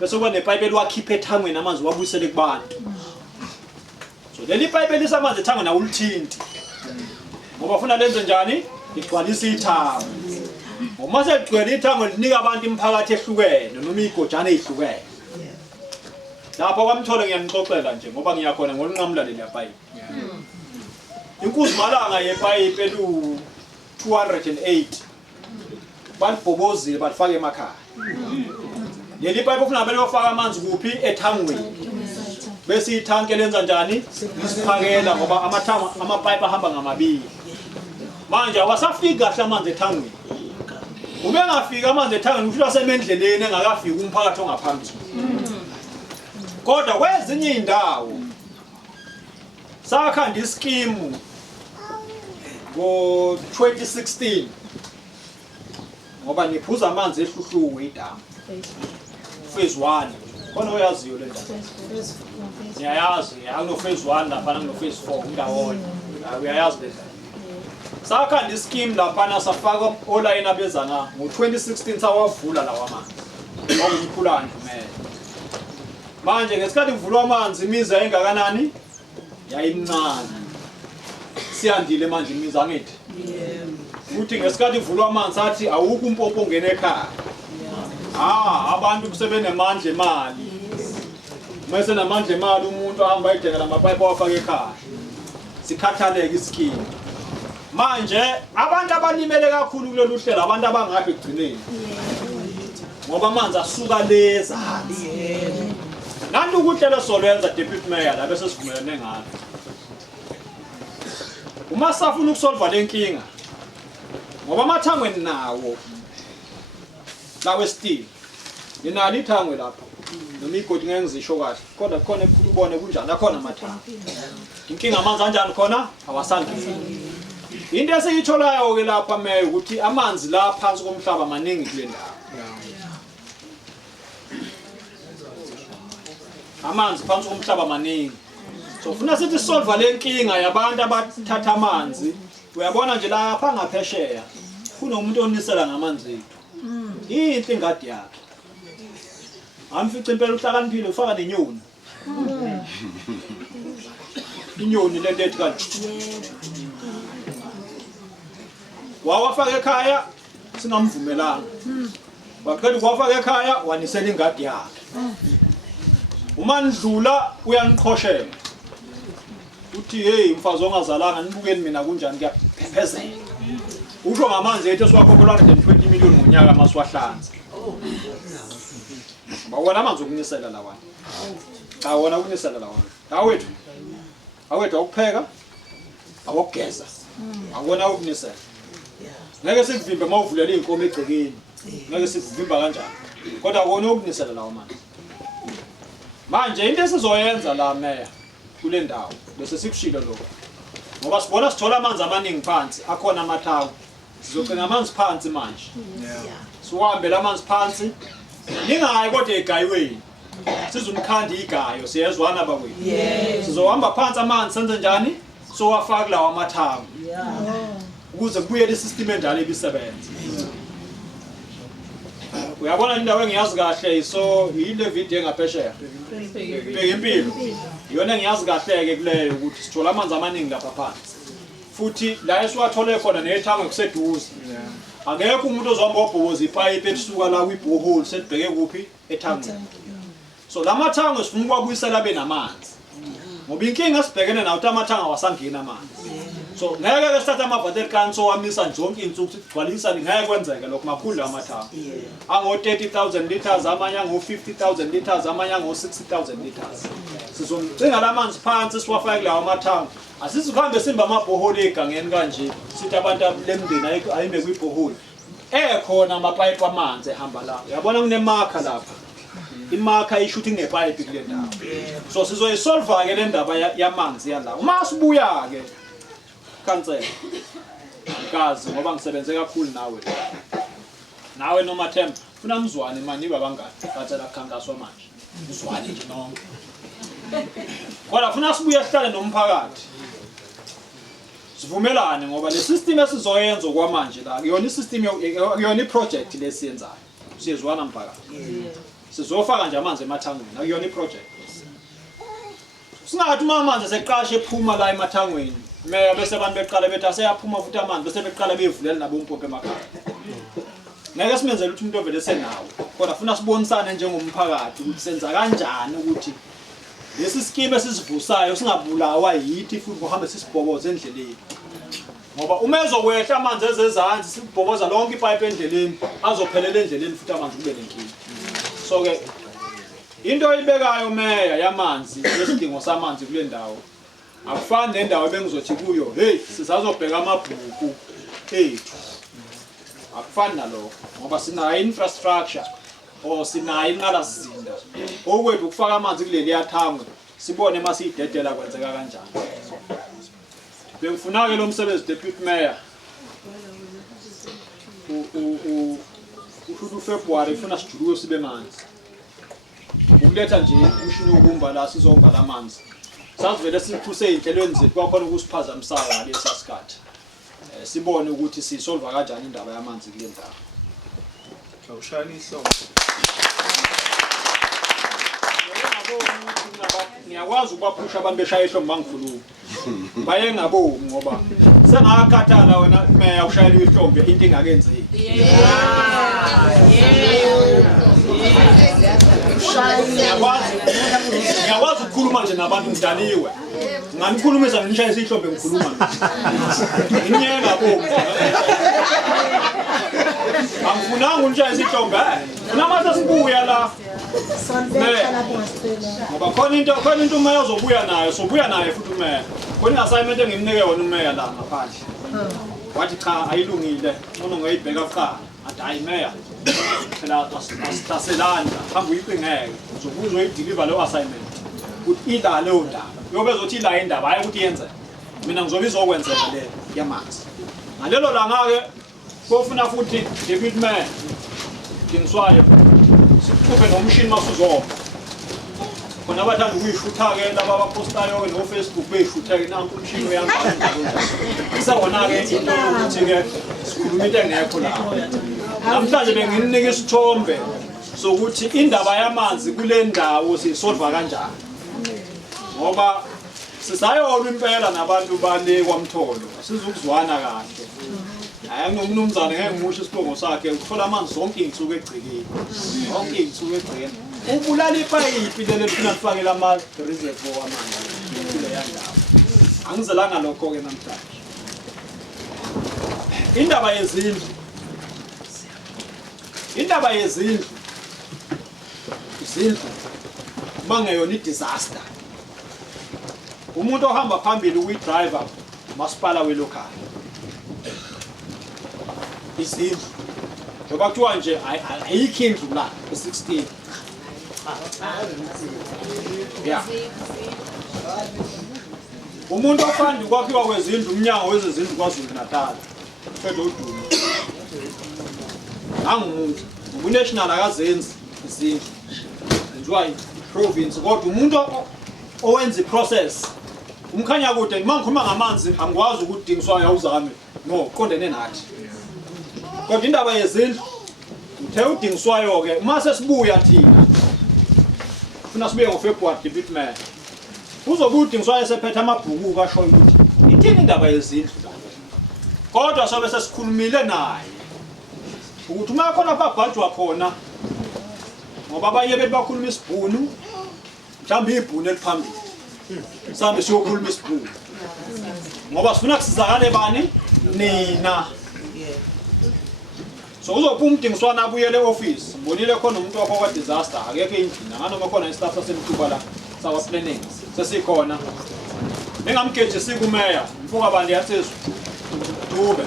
bese kuba nepayipi eliwakhipha ethangweni amanzi wabuyisele kubantu so leli payipi elisamanzi ethangweni awulithinti ngoba ufuna lenze njani igcwalisa ithango uma seligcwele ithango linika abantu imphakathi ehlukene noma igojana ezihlukene lapho kwamthole ngiyanixoxela nje ngoba ngiyakhona ngolinqamula leli payipi inkuzmalanga yepayipi elu 208 balibhobozile balifaka emakhaya leli payipi ufuna bele bafaka amanzi kuphi ethangweni bese ithanke lenza njani isiphakela ngoba amapayipi ahamba ngamabili manje awasafika kahle amanzi ethangweni ube ngafika amanzi ethangweni ufika semendleleni engakafiki umphakathi ongaphambili kodwa kwezinye indawo sakhanda iskimu ngo2016 ngoba niphuza amanzi ehluhluwe idamu phase 1 khona uyaziyo le ndawo niyayazi akuno phase 1 lapha no phase 4 ngawona uyayazi le sakhanda iskimu lapha safaka online abezana ngo2016 sawavula lawa amanzi ngokukhulana manje ngesikhathi kuvulwa amanzi imizi ayingakanani yayimncane siyandile manje imizi angithi futhi ngesikhathi kuvulwa amanzi athi awukho umpompo ongena ekhaya abantu kusebenemandla emali mase namandla emali umuntu ahamba ayidengela amapayipi awafaka ekhaya sikhathaleke iskimu manje abantu abanimele kakhulu kulolu hlelo abantu abangaphi egcineni ngoba amanzi asuka leza nanti ukuhlelo solwenza deputy mayor la bese sivumelane ngalo uma safuna ukusolva lenkinga ngoba amathangweni nawo la westini linalo ithangwe lapha noma igodi ngeke ngizisho kahle kodwa khona ekhulubone kunjani akhona amathanga inkinga amanzi kanjani khona awasangeni into esiyitholayo ke lapha meyo ukuthi amanzi la phansi komhlaba maningi kule ndawo amanzi phansi komhlaba maningi so funa sithi solve lenkinga yabantu abathatha amanzi uyabona nje lapha ngaphesheya kunomuntu onisela ngamanzi ethu into ingadi yakhe amfice impela uhlakaniphile ufaka nenyoni inyoni lento ethi kanti wawafaka ekhaya singamvumelanga waqeda ukwafaka ekhaya wanisela ingadi yakhe uma ndlula uyaniqhoshela uthi hey mfazi ongazalanga nibukeni mina kunjani kuyaphephezela usho ngamanzi ethu siwakhokhelwa 120 million ngonyaka masiwahlanza bawona amanzi okunisela lawana cha wona ukunisela lawana awethu akupheka awokugeza akona ukunisela ngeke sikuvimbe mawuvulela inkomo egcekeni ngeke sikuvimba kanjani kodwa akona ukunisela lawo manje into esizoyenza la meya kule ndawo bese sikushilo lokho ngoba sibona sithola amanzi amaningi phansi akhona amathawu sizogcina amanzi phansi manje sihambe lamanzi phansi ningayi kodwa egayiweni sizumkhandi igayo siyezwana bakwethu sizohamba phansi amanzi senze njani sowafaka lawa amathawu ukuze kubuye le system enjalo ibisebenza uyabona indawo engiyazi kahle so ile video engaphesheya bheka impilo iyona engiyazi kahle ke kuleyo ukuthi sithola amanzi amaningi lapha phansi futhi la esiwathole khona nethango kuseduze angekho umuntu ozohamba obhoboza ipipe elisuka la kwiborehole setibheke kuphi ethangweni so lamathango sifuna ukwabuyisela benamanzi ngoba inkinga sibhekene nawo amathango awasangena amanzi so ngeke ke sithatha amavateli kanso wamisa zonke insuku sigcwalisa ngeke kwenzeke lokho makhulu amathango ango 30,000 liters amanye ango 50,000 liters amanye ango 60,000 liters sizomcinga lamanzi phansi siwafake lawo amathango asizikuhambe simba amabhoholi egangeni kanje sithi abantu lemndeni ayimbe kwibhoholi ekhona amapipe amanzi ehamba la uyabona kunemarker lapha imarker ishooting ngepipe kule ndawo so sizoyisolve ke le ndaba yamanzi yala uma sibuya ke kansela kazi ngoba ngisebenze kakhulu nawe noma Themba funa mzwane mani babangani katsela kukhankaswa manje mzwane nje nonke kodwa funa sibuye sihlale nomphakathi sivumelane ngoba le system esizoyenza kwamanje la kuyona isystem kuyona iproject lesiyenzayo siyezwana mphakathi sizofaka nje amanzi emathangweni akuyona iproject singathi uma amanzi seqashe ephuma la emathangweni meya bese abantu beqala bethi aseyaphuma futhi amanzi bese beqala bevulela nabo umpompe emakhaya ngeke simenzele ukuthi umuntu ovele senawo kodwa funa sibonisane njengomphakathi ukuthi senza kanjani ukuthi lesi scheme esisivusayo singabulawa yithi futhi kuhambe sisibhoboza endleleni ngoba uma ezokwehla amanzi ezezansi sibhoboza lonke ipipe endleleni azophelela endleleni futhi amanzi kube lenkinga so ke into oyibekayo meya yamanzi lesidingo samanzi kule ndawo akufani nendawo bengizothi kuyo hey sizazobheka amabhuku ethu akufani nalokho ngoba sinayo infrastructure sinayo inqalasizinda okwethu ukufaka amanzi kuleli yathangwe sibone masiyidedela kwenzeka kanjani bengifuna ke lo msebenzi deputy mayor uFebruary ufuna sijuluko sibe manzi ukuletha nje umshini wokumba la sizomba lamanzi sasivele siphuse inhlelweni zethu kwakhona ukusiphazamisayo ngalesi sikhathi sibone ukuthi sisolve kanjani indaba yamanzi kule ndawo awushayini ihlombe ngiyakwazi ukubaphusha abantu beshaya ihlombe mangikhuluma baye ngaboni ngoba sengakhathala wena meya ushayela ihlombe into engakenzeki ngiyakwazi ukukhuluma nje nabantu ngidaniwe nganikhulumisa ngishaye ihlombe ngikhuluma nginyeke ngaboni angifunanga unishaye ihlombe unamase sibuya la ngoba khona into umeya ozobuya nayo sobuya naye futhi umeya khona assignment engimnike yona umeya la ngaphandle wathi cha ayilungile ngoba ngiyibheka kuqala athi hayi meya phela asitaselana hamba uyipingeke uzokuzwa uyideliver lo assignment ukuthi ila leyo ndaba yobe zothi ila indaba hayi ukuthi yenze mina ngizobiza okwenzeka le yamanzi ngalelo langa ke kofuna futhi David man ngiswayo sikuphe nomshini masuzoma khona abathanda ukuyishutha ke laba abapostayo ke no Facebook beyishutha ke nanku umshini uyangana isawona ke into ukuthi ke sikhuluma into engekho la namhlanje benginike isithombe sokuthi indaba yamanzi kule ndawo sisolva kanjani ngoba sisayona impela nabantu bale kwaMtholo sizukuzwana kahle hayi nomnumzane ngeke ngimusho isibongo sakhe uthola amanzi zonke izinsuku egcikeni zonke izinsuku egcikeni ubulala ipayipi lelo lifuna lifakela ama reservoir amanzi kule yandawo angizelanga lokho ke namhlanje indaba yezindlu bangeyona disaster umuntu ohamba phambili uyi-driver masipala welocal izindlu ngoba kuthiwa nje ayikho indlu la ku-16 ya umuntu ophandi kwakhiwa kwezindlu umnyango wezezindlu kwaZulu Natal Fedwa udumo nangumuntu unational akazenzi izindlu enziwa province kodwa umuntu owenza iprocess umkhanya kude mangikhuluma ngamanzi angikwazi ukudingiswa yawuzame no qondene nathi kodwa indaba yezindlu uthe udingiswayo ke uma sesibuya thina ufuna sibuye ngoFebruary deputy mayor uzobuya udingiswayo sephethe amabhuku kashoyo ukuthi ithini indaba yezindlu kodwa sobe sesikhulumile naye ukuthi uma khona babhajwa khona ngoba abanye bethu bakhuluma isibhunu mhlawumbe ibhunu eliphambili sambe siyokhuluma isibhunu ngoba sifuna kusizakale bani nina so uzophuma umdingiswana abuyele e-office mbonile khona umuntu wakho kwa disaster akekho endlini nganoma khona istaff sasemthuba la sawa planning sesikhona bengamgejisi kumeya mfuka bandi yatsizwa Dube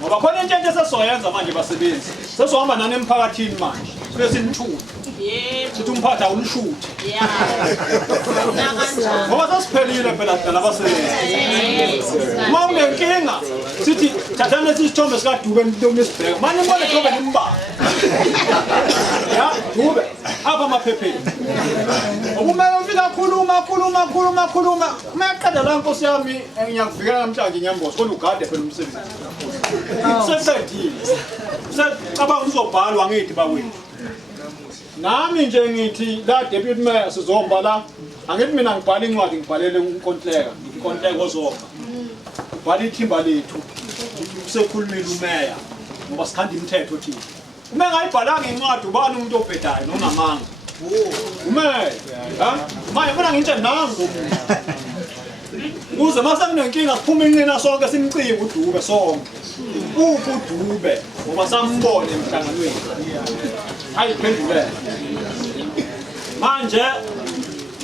ngoba khona into esesoyenza manje basebenzi sesohamba nani emphakathini manje bese nithula sithi umphatha umshuthi ngoba sasiphelile phela dala abasebenzi uma unenkinga sithi thathani isithombe sikaDube ntomnisibheka manje mbone Dube nimba ya Dube apha amaphepheni ukumele ufika khuluma mayaqeda la nkosi yami ngiyakuvikela namhlanje inyambozo kodwa ugade phela umsebenzi sesethile secabanga uzobhalwa ngithi bakwethu nami nje ngithi la deputy mayor sizomba la angithi mina ngibhala incwadi ngibhalele inkontileka ozomba ubhala ithimba lethu kusekhulumile umeya ngoba sikhanda imithetho thina uma ngayibhalanga incwadi ubani umuntu obhedayo nonamanga umeya manje mina ngintshe nangu uze mase kunenkinga siphuma inqina sonke simcike uDube sonke uphi uDube ngoba sambone emhlanganweni ayiphendule manje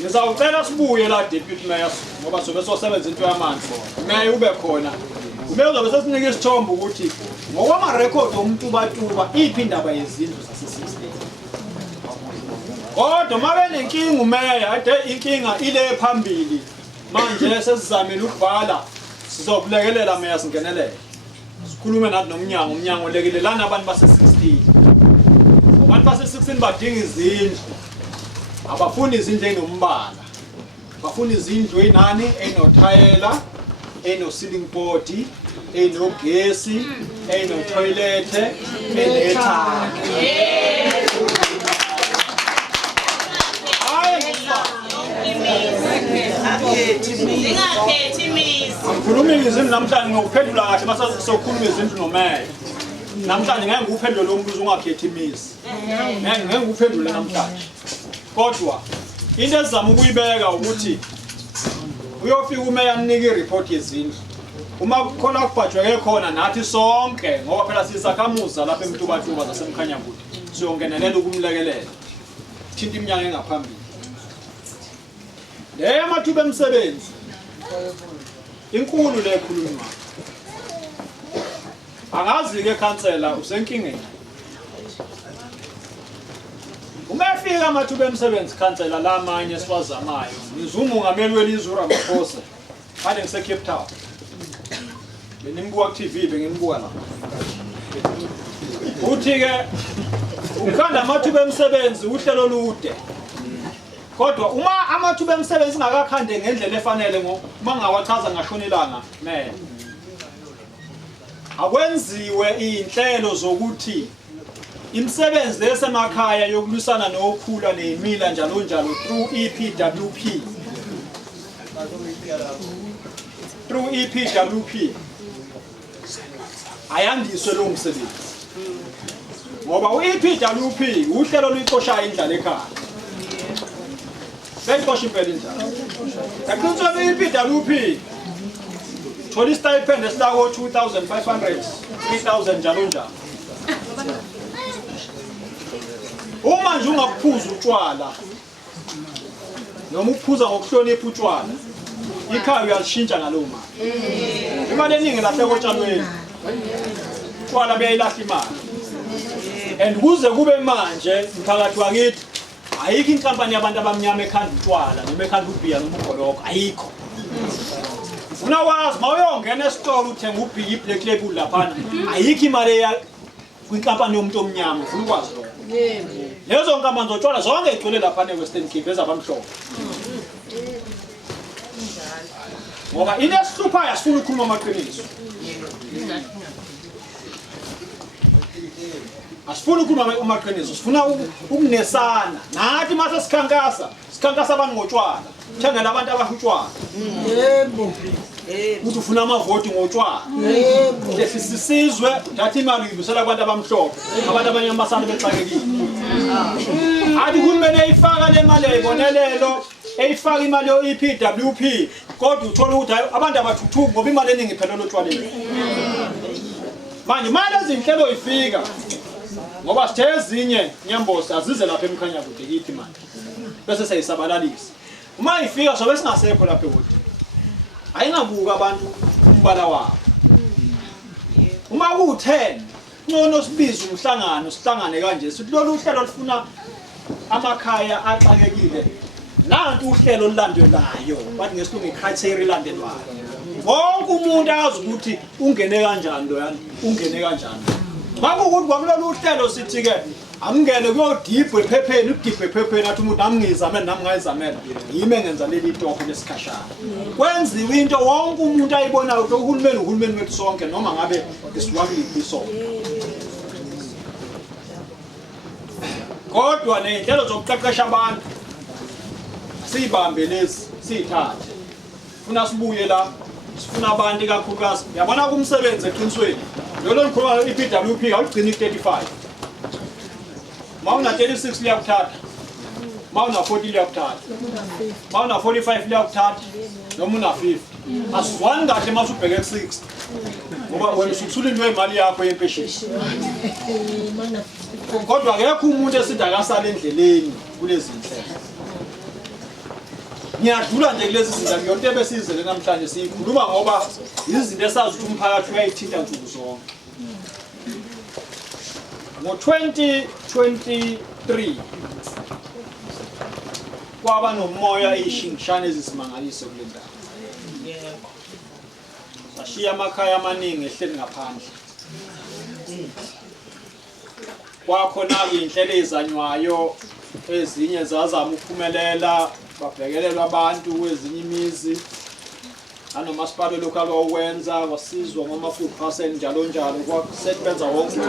ngizawucela sibuye la deputy mayor ngoba sobe sosebenza into yamanzi mayor ube khona ube uzobe sesinika isithombe ukuthi ngokwama record omuntu batuba iphi indaba yezindlu zase-16 kodwa mabe nenkinga umeya ade inkinga ile phambili manje sesizamile ukubhala sizokulekelela meya singenelele sikhulume nathi nomnyango lekelelana abantu base-16 abantu base-16 badinga izindlu abafuni izindlu ezinombala bafuna izindlu enani enothayela eno-ceiling board enogesi eno-toilet enethangi Ngikhuluma izindlu namhlanje ngokuphendula kahle mase sokhuluma izindlu nomeya namhlanje ngeke ngikuphendule lo mbuzo ungakhethi imizi ngeke ngikuphendule namhlanje kodwa into ezizama ukuyibeka ukuthi uyofika umeya anike ireport yezindlu uma khona kubhajweke khona nathi sonke ngoba phela sisakhamuza lapha eMtubatuba zasemkhanyakude siyongenelela ukumlekelela thinta iminyaka engaphambili le amathuba emsebenzi inkulu le ekhulunywa angazi ke councilor usenkingeni uma efika amathuba emsebenzi councilor la manye siwazamayo ngizuma ungameli welizwe uRamaphosa kade ngise Cape Town benimbuka ku TV bengimbuka la uthi ke ukhanda amathuba emsebenzi uhlelo olude kodwa uma amathuba emsebenzi ngakakhande ngendlela efanele uma ngawachaza ngashonelanga meya akwenziwe inhlelo zokuthi imisebenzi lesemakhaya yokulwisana nokhula nezimila njalo njalo through EPWP ayandiswe lo msebenzi ngoba uEPWP uhlelo luyiqosha indlala ekhaya beyiqosha impela indlala eqiniswe uEPWP thola istipend esilako 2500 3000 njalo njalo uma nje ungaphuza utshwala noma uphuza ngokuhlonipha utshwala ikhaya uyalishintsha ngalowo mali imali eningi lahle kotshalweni utshwala beyayilahla imali and kuze kube manje mphakathi wakithi ayikho inkampani yabantu abamnyama ekhanda utshwala noma ekhanda ubhiya noma ugoloko ayikho ufuna wazi mawuyongena esitolo uthenga ubhiya iblack label laphana ayikho imali eya kwinkampani yomuntu omnyama ufuna ukwazi lokho lezo nkampani zotshwala zonke igcwele laphana eWestern Cape ezabamhlophe ngoba ineshluphayo asifuna ukukhuluma amaqiniso asifuna ukukhuluma amaqiniso sifuna ukunesana nathi mase sikhankasa abantu ngotshwala thengela abantu abahutshwala yebo uthi ufuna amavoti ngotshwala yebo lesisizwe thatha imali uyibusela abantu abamhlophe abantu abanyama basana bexakekile athi uhulumeni eyifaka le mali eyibonelelo eyifaka imali yePWP kodwa uthola ukuthi abantu abathuthuki ngoba imali eningi iphelele otshwaleni manje imali ezinhlelo ifika ngoba sithe ezinye nyambosi azize lapha emkhanya kude kithi manje bese siyayisabalalisa uma ifika sobe singasekho lapha eWodi ayingabuka abantu umbala wabo uma ku10 ngcono sibiza umhlangano sihlangane kanje sithi lolu uhlelo lufuna amakhaya axakekile nanti uhlelo olulandelayo bathi ngesilungu icriteria elandelwayo wonke umuntu azi ukuthi ungene kanjani lo yani ungene kanjani makukuthi kwakulolu uhlelo sithi ke amngene kuyodibhe ephepheni udibhe ephepheni athi umuntu amngizamela nami ngayizamela yime ngenza leli toho lesikhashana kwenziwe into wonke umuntu ayibonayo ukuthi uhulumeni wethu sonke noma ngabe isiwakiliphi sonke kodwa nezinhlelo zokuqeqesha abantu sibambe lezi sithathe funa sibuye la sifuna abantu kakhulukazi yabona kumsebenzi eqinisweni lo ngikhuluma iPWP awugcini 35 Mauna 36 liyakuthatha Mauna 40 liyakuthatha Mauna 45 liyakuthatha noma una 50 asizwani kahle masubheke ku60 ngoba wena usuthulilwe imali yakho yempesheni kodwa akekho umuntu esithi akasala endleleni kulezi zinhlelo ngiyadlula nje kulezi zinto ngiyonto ebesizele namhlanje siyikhuluma ngoba izinto esazi ukuthi umphakathi uyayithinta nsuku zonke ngo-2023 kwaba nomoya ishingishane ezisimangaliso kule ndawo sashiya amakhaya amaningi ehleli ngaphandle kwakhona-ke iy'nhlelo ezanywayo ezinye zazama ukuphumelela babhekelelwa abantu kwezinye imizi anomasipala local wawenza wasizwa ngama-food parcel njalo njalo kwasebenza wonke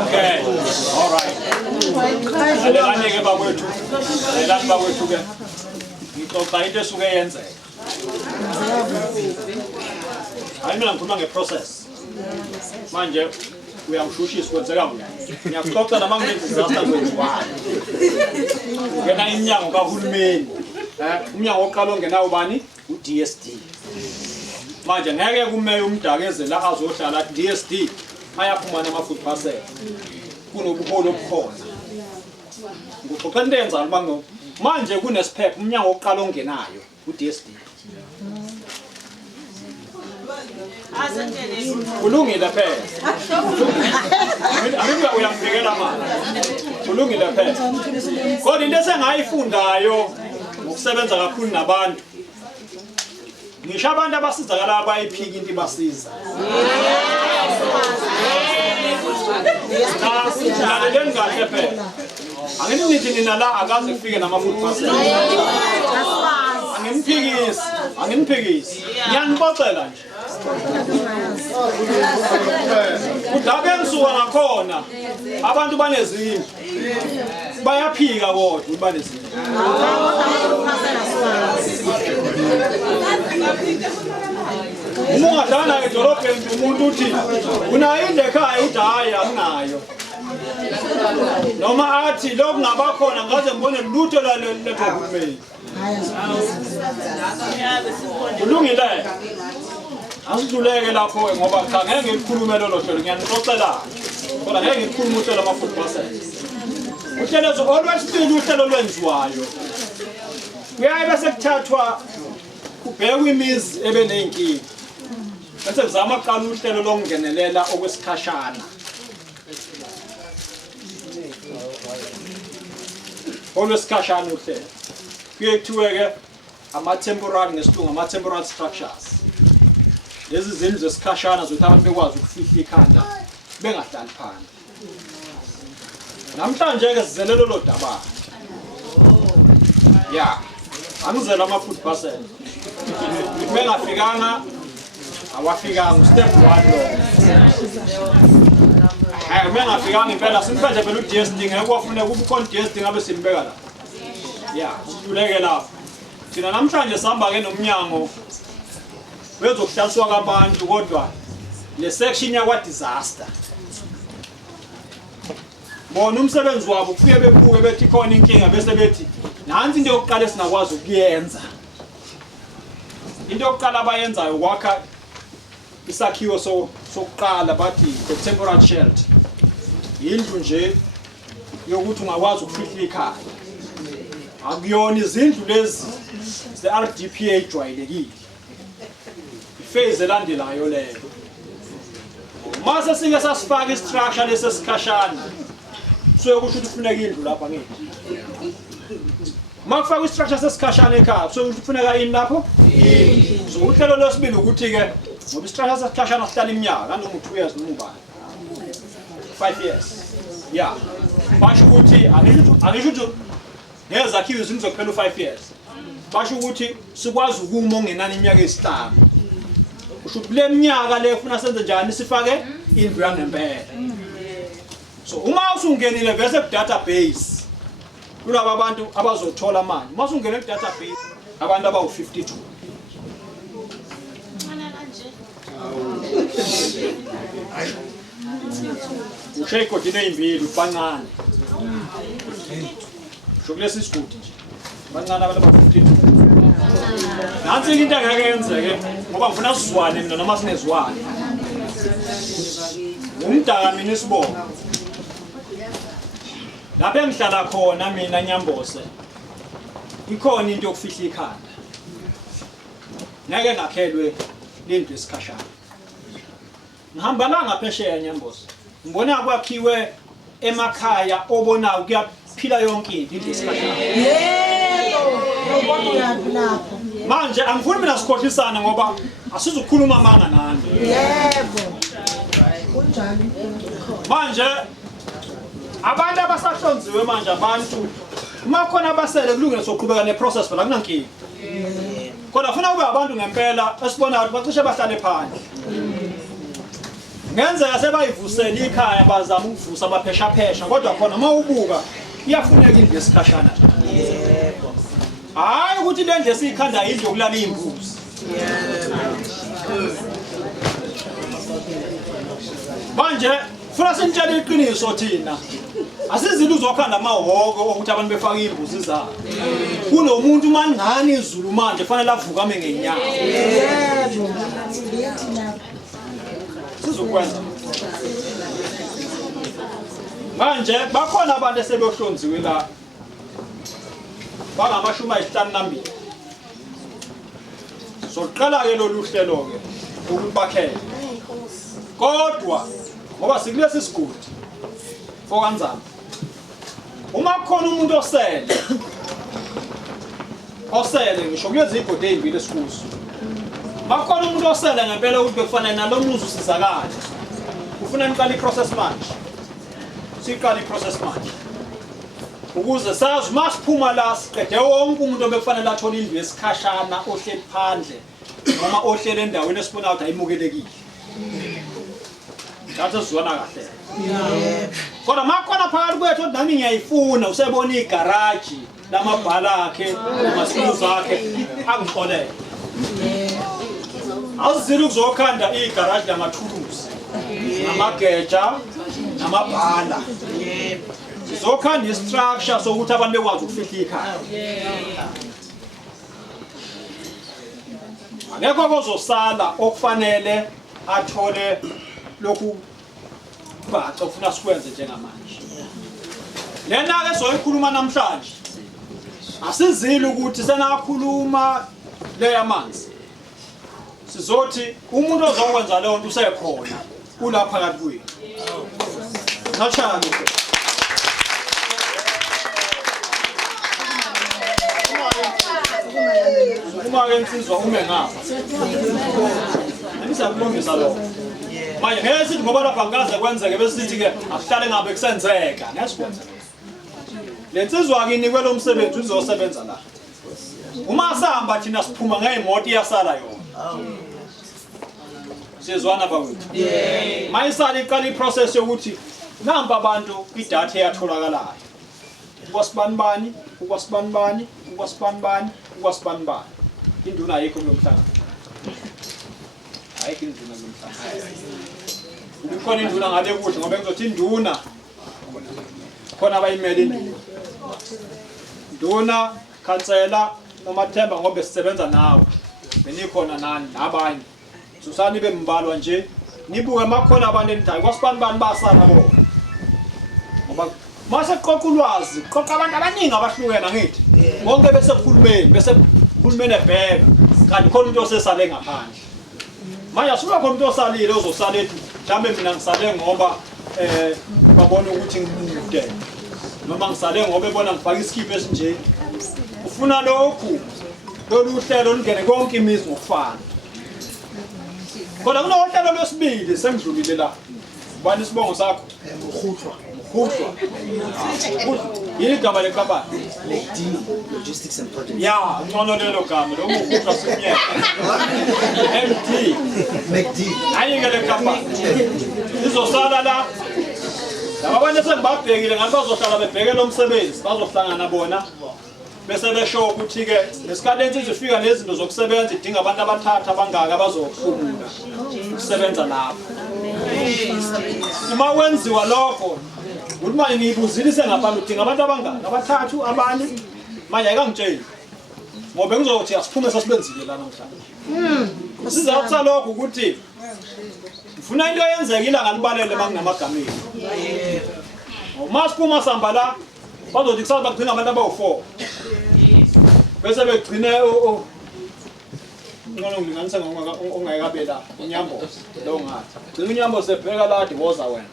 okay all right alelane-ke bakwethu alelani bakwethu-ke ngixoxa into esuke yenzeka hayi mina ngikhuluma ngeprocess manje uyamshushisa kwenzeka mina ngiyaxoxa nama ngidisaster kwenziwayo ngena iminyango kahulumeni umnyango oqala ongenawo bani uDSD manje ngeke kumeya umdakeze la azohlala athi DSD ayaphuma nama-food parcel kunobuholo obukhona nguxoxa into eyenzayo uba manje kunesiphepha umnyango oqala ongenayo uDSD kulungile phela amibuka uyambhekela manje kulungile phela kodwa into esengayifundayo ngokusebenza kakhulu nabantu ngisho abantu abasizakala abayiphiki into ibasiza laleleni kahle phela anginithi nina la akaze kufike nama-food parcel anginiphikisi ngiyanibocela nje udake ngisuka ngakhona abantu banezindlu bayaphika kodwa banezindlu ungadlana edolobheni umuntu uthi unayo indlu ekhaya uthi hayi anginayo noma athi lokhu ngabakhona ngaze ngibone lutho lalegohulumeni kulungile asiduleke lapho ngoba cha ngeke ngikhulume lolo hlelo ngiyanixoxela kodwa ngeke ngikhulume uhlelo lama-football uhlelo olwesibili uhlelo lwenziwayo kuyaye bese kuthathwa kubhekwa imizi ebeney'nkinga bese kuzama kuqala uhlelo lokungenelela okwesikhashana olwesikhashana uhlelo kuye kuthiwe-ke ama-temporary ngesilungu ama-temporary structures lezi zindlu zesikhashana zokuthi abantu bekwazi ukufihla ikhanda bengahlali phansi namhlanje-ke sizele lolo dabane ya angizele ama-food parcel bengafikanga awafikanga u-step 1 lo bengafikanga impela simphethe phela u-DSD ngeke kwafuneka kube ukhona u-DSD ngabe simbeka la ya siduleke lapho thina namhlanje sihamba-ke nomnyango wezokuhlaliswa kwabantu kodwa le section yakwa-disaster bona umsebenzi wabo kufike bebuke bethi khona inkinga bese bethi nansi into yokuqala esingakwazi ukuyenza into yokuqala abayenzayo ukwakha isakhiwo sokuqala bathi the temporary shelter indlu nje yokuthi ungakwazi ukufihla ikhaya akuyona izindlu lezi ze-RDPA ejwayelekile phase elandelayo leyo mase sike sasifaka istructure lesesikhashana so kusho ukuthi kufuneka indlu lapha ngithi makufaka istructure sesikhashana ekhaya so kufuneka ini lapho so uhlelo lwesibili ukuthi ke ngoba istructure sesikhashana sihlala iminyaka kanoma 2 years noma ubani 5 years yeah basho ukuthi angisho ukuthi ngezakhiwo izindlu zokuphela u5 years basho ukuthi sikwazi ukuma ongenani iminyaka esihlanu usho kule minyaka le ufuna senze njani sifake indlu yangempela so uma usungenile bese ku database kulabo abantu abazothola manje uma usungena ku database abantu abawu52 ushayiko dine imbili bancane shokulesi isigudi nje bancane abantu abawu52 nansi into engeke yenzeke ngoba ngifuna sizwane mina noma sinezwane umdaka mina isibongo lapho engihlala khona mina Nyambose ikhona into yokufihla ikhanda ngeke ngakhelwe lendlu esikhashana ngihamba la ngaphesheya Nyambose ngibona kwakhiwe emakhaya obona ukuyaphila yonke into esikhashana manje angifuni mina sikhohlisana ngoba asizukhuluma amanga nani yebo kunjani manje abantu abasahlonziwe manje abantu uma khona abasele kulungile soqhubeka neprocess phela kunankingi kodwa ufuna kube abantu ngempela esibonayo bacishe bahlale phansi ngenzeka sebayivusela ikhaya bazama ukuvusa abaphesha kodwa khona uma ubuka iyafuneka indlu esikhashana yebo hayi ukuthi le ndlu esikhanda indlu yokulala imbuzi manje funa sintshele iqiniso thina asizile uzokhanda amahhoko ukuthi abantu befaka imbuzi zabo kunomuntu mangani izulu manje fanele avukame ngenyanga yebo sizokwenza manje bakhona abantu esebehlonziwe la bangamashumi ayisihlanu soqala ke lolu hlelo ke ukubakhela kodwa ngoba sikulesi sigodi fokanzana uma khona umuntu osele ngisho kulezi igodi ezimbili esikuzo bakhona umuntu osele ngempela ukuthi bekufanele nalomuzi usizakala ufuna niqala iprocess manje siqala iprocess manje ukuze sazi masiphuma la siqede wonke umuntu obekufanele athole indlu yesikhashana ohleli phandle noma ohleli endaweni esibona ukuthi ayimukelekile ngathi sizwana kahle kodwa makhona phakathi kwethu nami ngiyayifuna usebona igaraji lamabhala akhe namasikuzo akhe angixolele azizile ukuzokhanda igaraji lamathuluzi namageja namabhala sizokhanda istructure sokuthi abantu bekwazi ukufihla ikhaya akekho kozosala okufanele athole lokhu baca ufuna sikwenze njengamanje lena ke soyikhuluma namhlanje asizile ukuthi senakhuluma leya manzi sizothi umuntu ozokwenza leyo nto usekhona kulapha phakathi kwethu ngachana uma ke insizwa ume ngapha ngisabulungisa lo manje ngeke sithi ngoba lapha ngaze kwenzeke bese sithi ke akuhlale ngabe kusenzeka nesikwenza lensizwa ke inikwe lo msebenzi uzosebenza la uma sihamba thina siphuma ngeimoto iyasala yona sizwana bawethu mayisala iqala iprocess yokuthi namba abantu idatha eyatholakalayo ukwasibanibani ukwasibanibani ukwasibanibani ukwasibanibani induna ayikho kulomhlangano ayikho induna kulomhlangano ukhona induna ngale kuhle ngoba ngizothi induna khona abayimele induna khansela noma Themba ngoba sisebenza nawe benikhona nani nabanye susani bembalwa nje nibuke makhona abantu endayi kwasibanibani basana bo ngoba mase qoqa ulwazi qoqa abantu abaningi abahlukene ngithi bonke bese kuhulumeni ebheka kanti khona umuntu osesale ngaphandle manje asuka khona umuntu osalile ozosala ethi mhlambe mina ngisale ngoba babona ukuthi ngimude noma ngisale ngoba ebona ngifaka isikipho esinje ufuna lokhu lolu hlelo olungene konke imizi ngokufana kodwa kunohlelo lwesibili sengidlulile la ubani isibongo sakho Khutwa. Yini igama lekhampani? McD Logistics and Projects. Ya, ngcono lelo gama lo ukhutwa simnyeka. McD. Ayike lekhampani. Izosala la. Laba abantu sengibabhekile ngathi bazohlala bebheke lo msebenzi, bazohlangana bona. Bese besho ukuthi ke lesikhathi insizwe ifika nezinto zokusebenza idinga abantu abathathu abangaka bazohlumula ukusebenza lapho. Uma wenziwa lokho uthi manje ngiyibuzilise ngaphambi udinga abantu abangaka abathathu abane manje ayikangitsheli ngoba ngizothi asiphume sasibenzile la namhlanje sizathatha lokho ukuthi ufuna into yenzekile ngalibalele manginamagameli uma siphuma samba la bazothi kusasa bagcina abantu abawu4 bese begcine ngona ngilinganisa ongayikabela unyambo lo ngathi gcina unyambo sebheka la divorce wena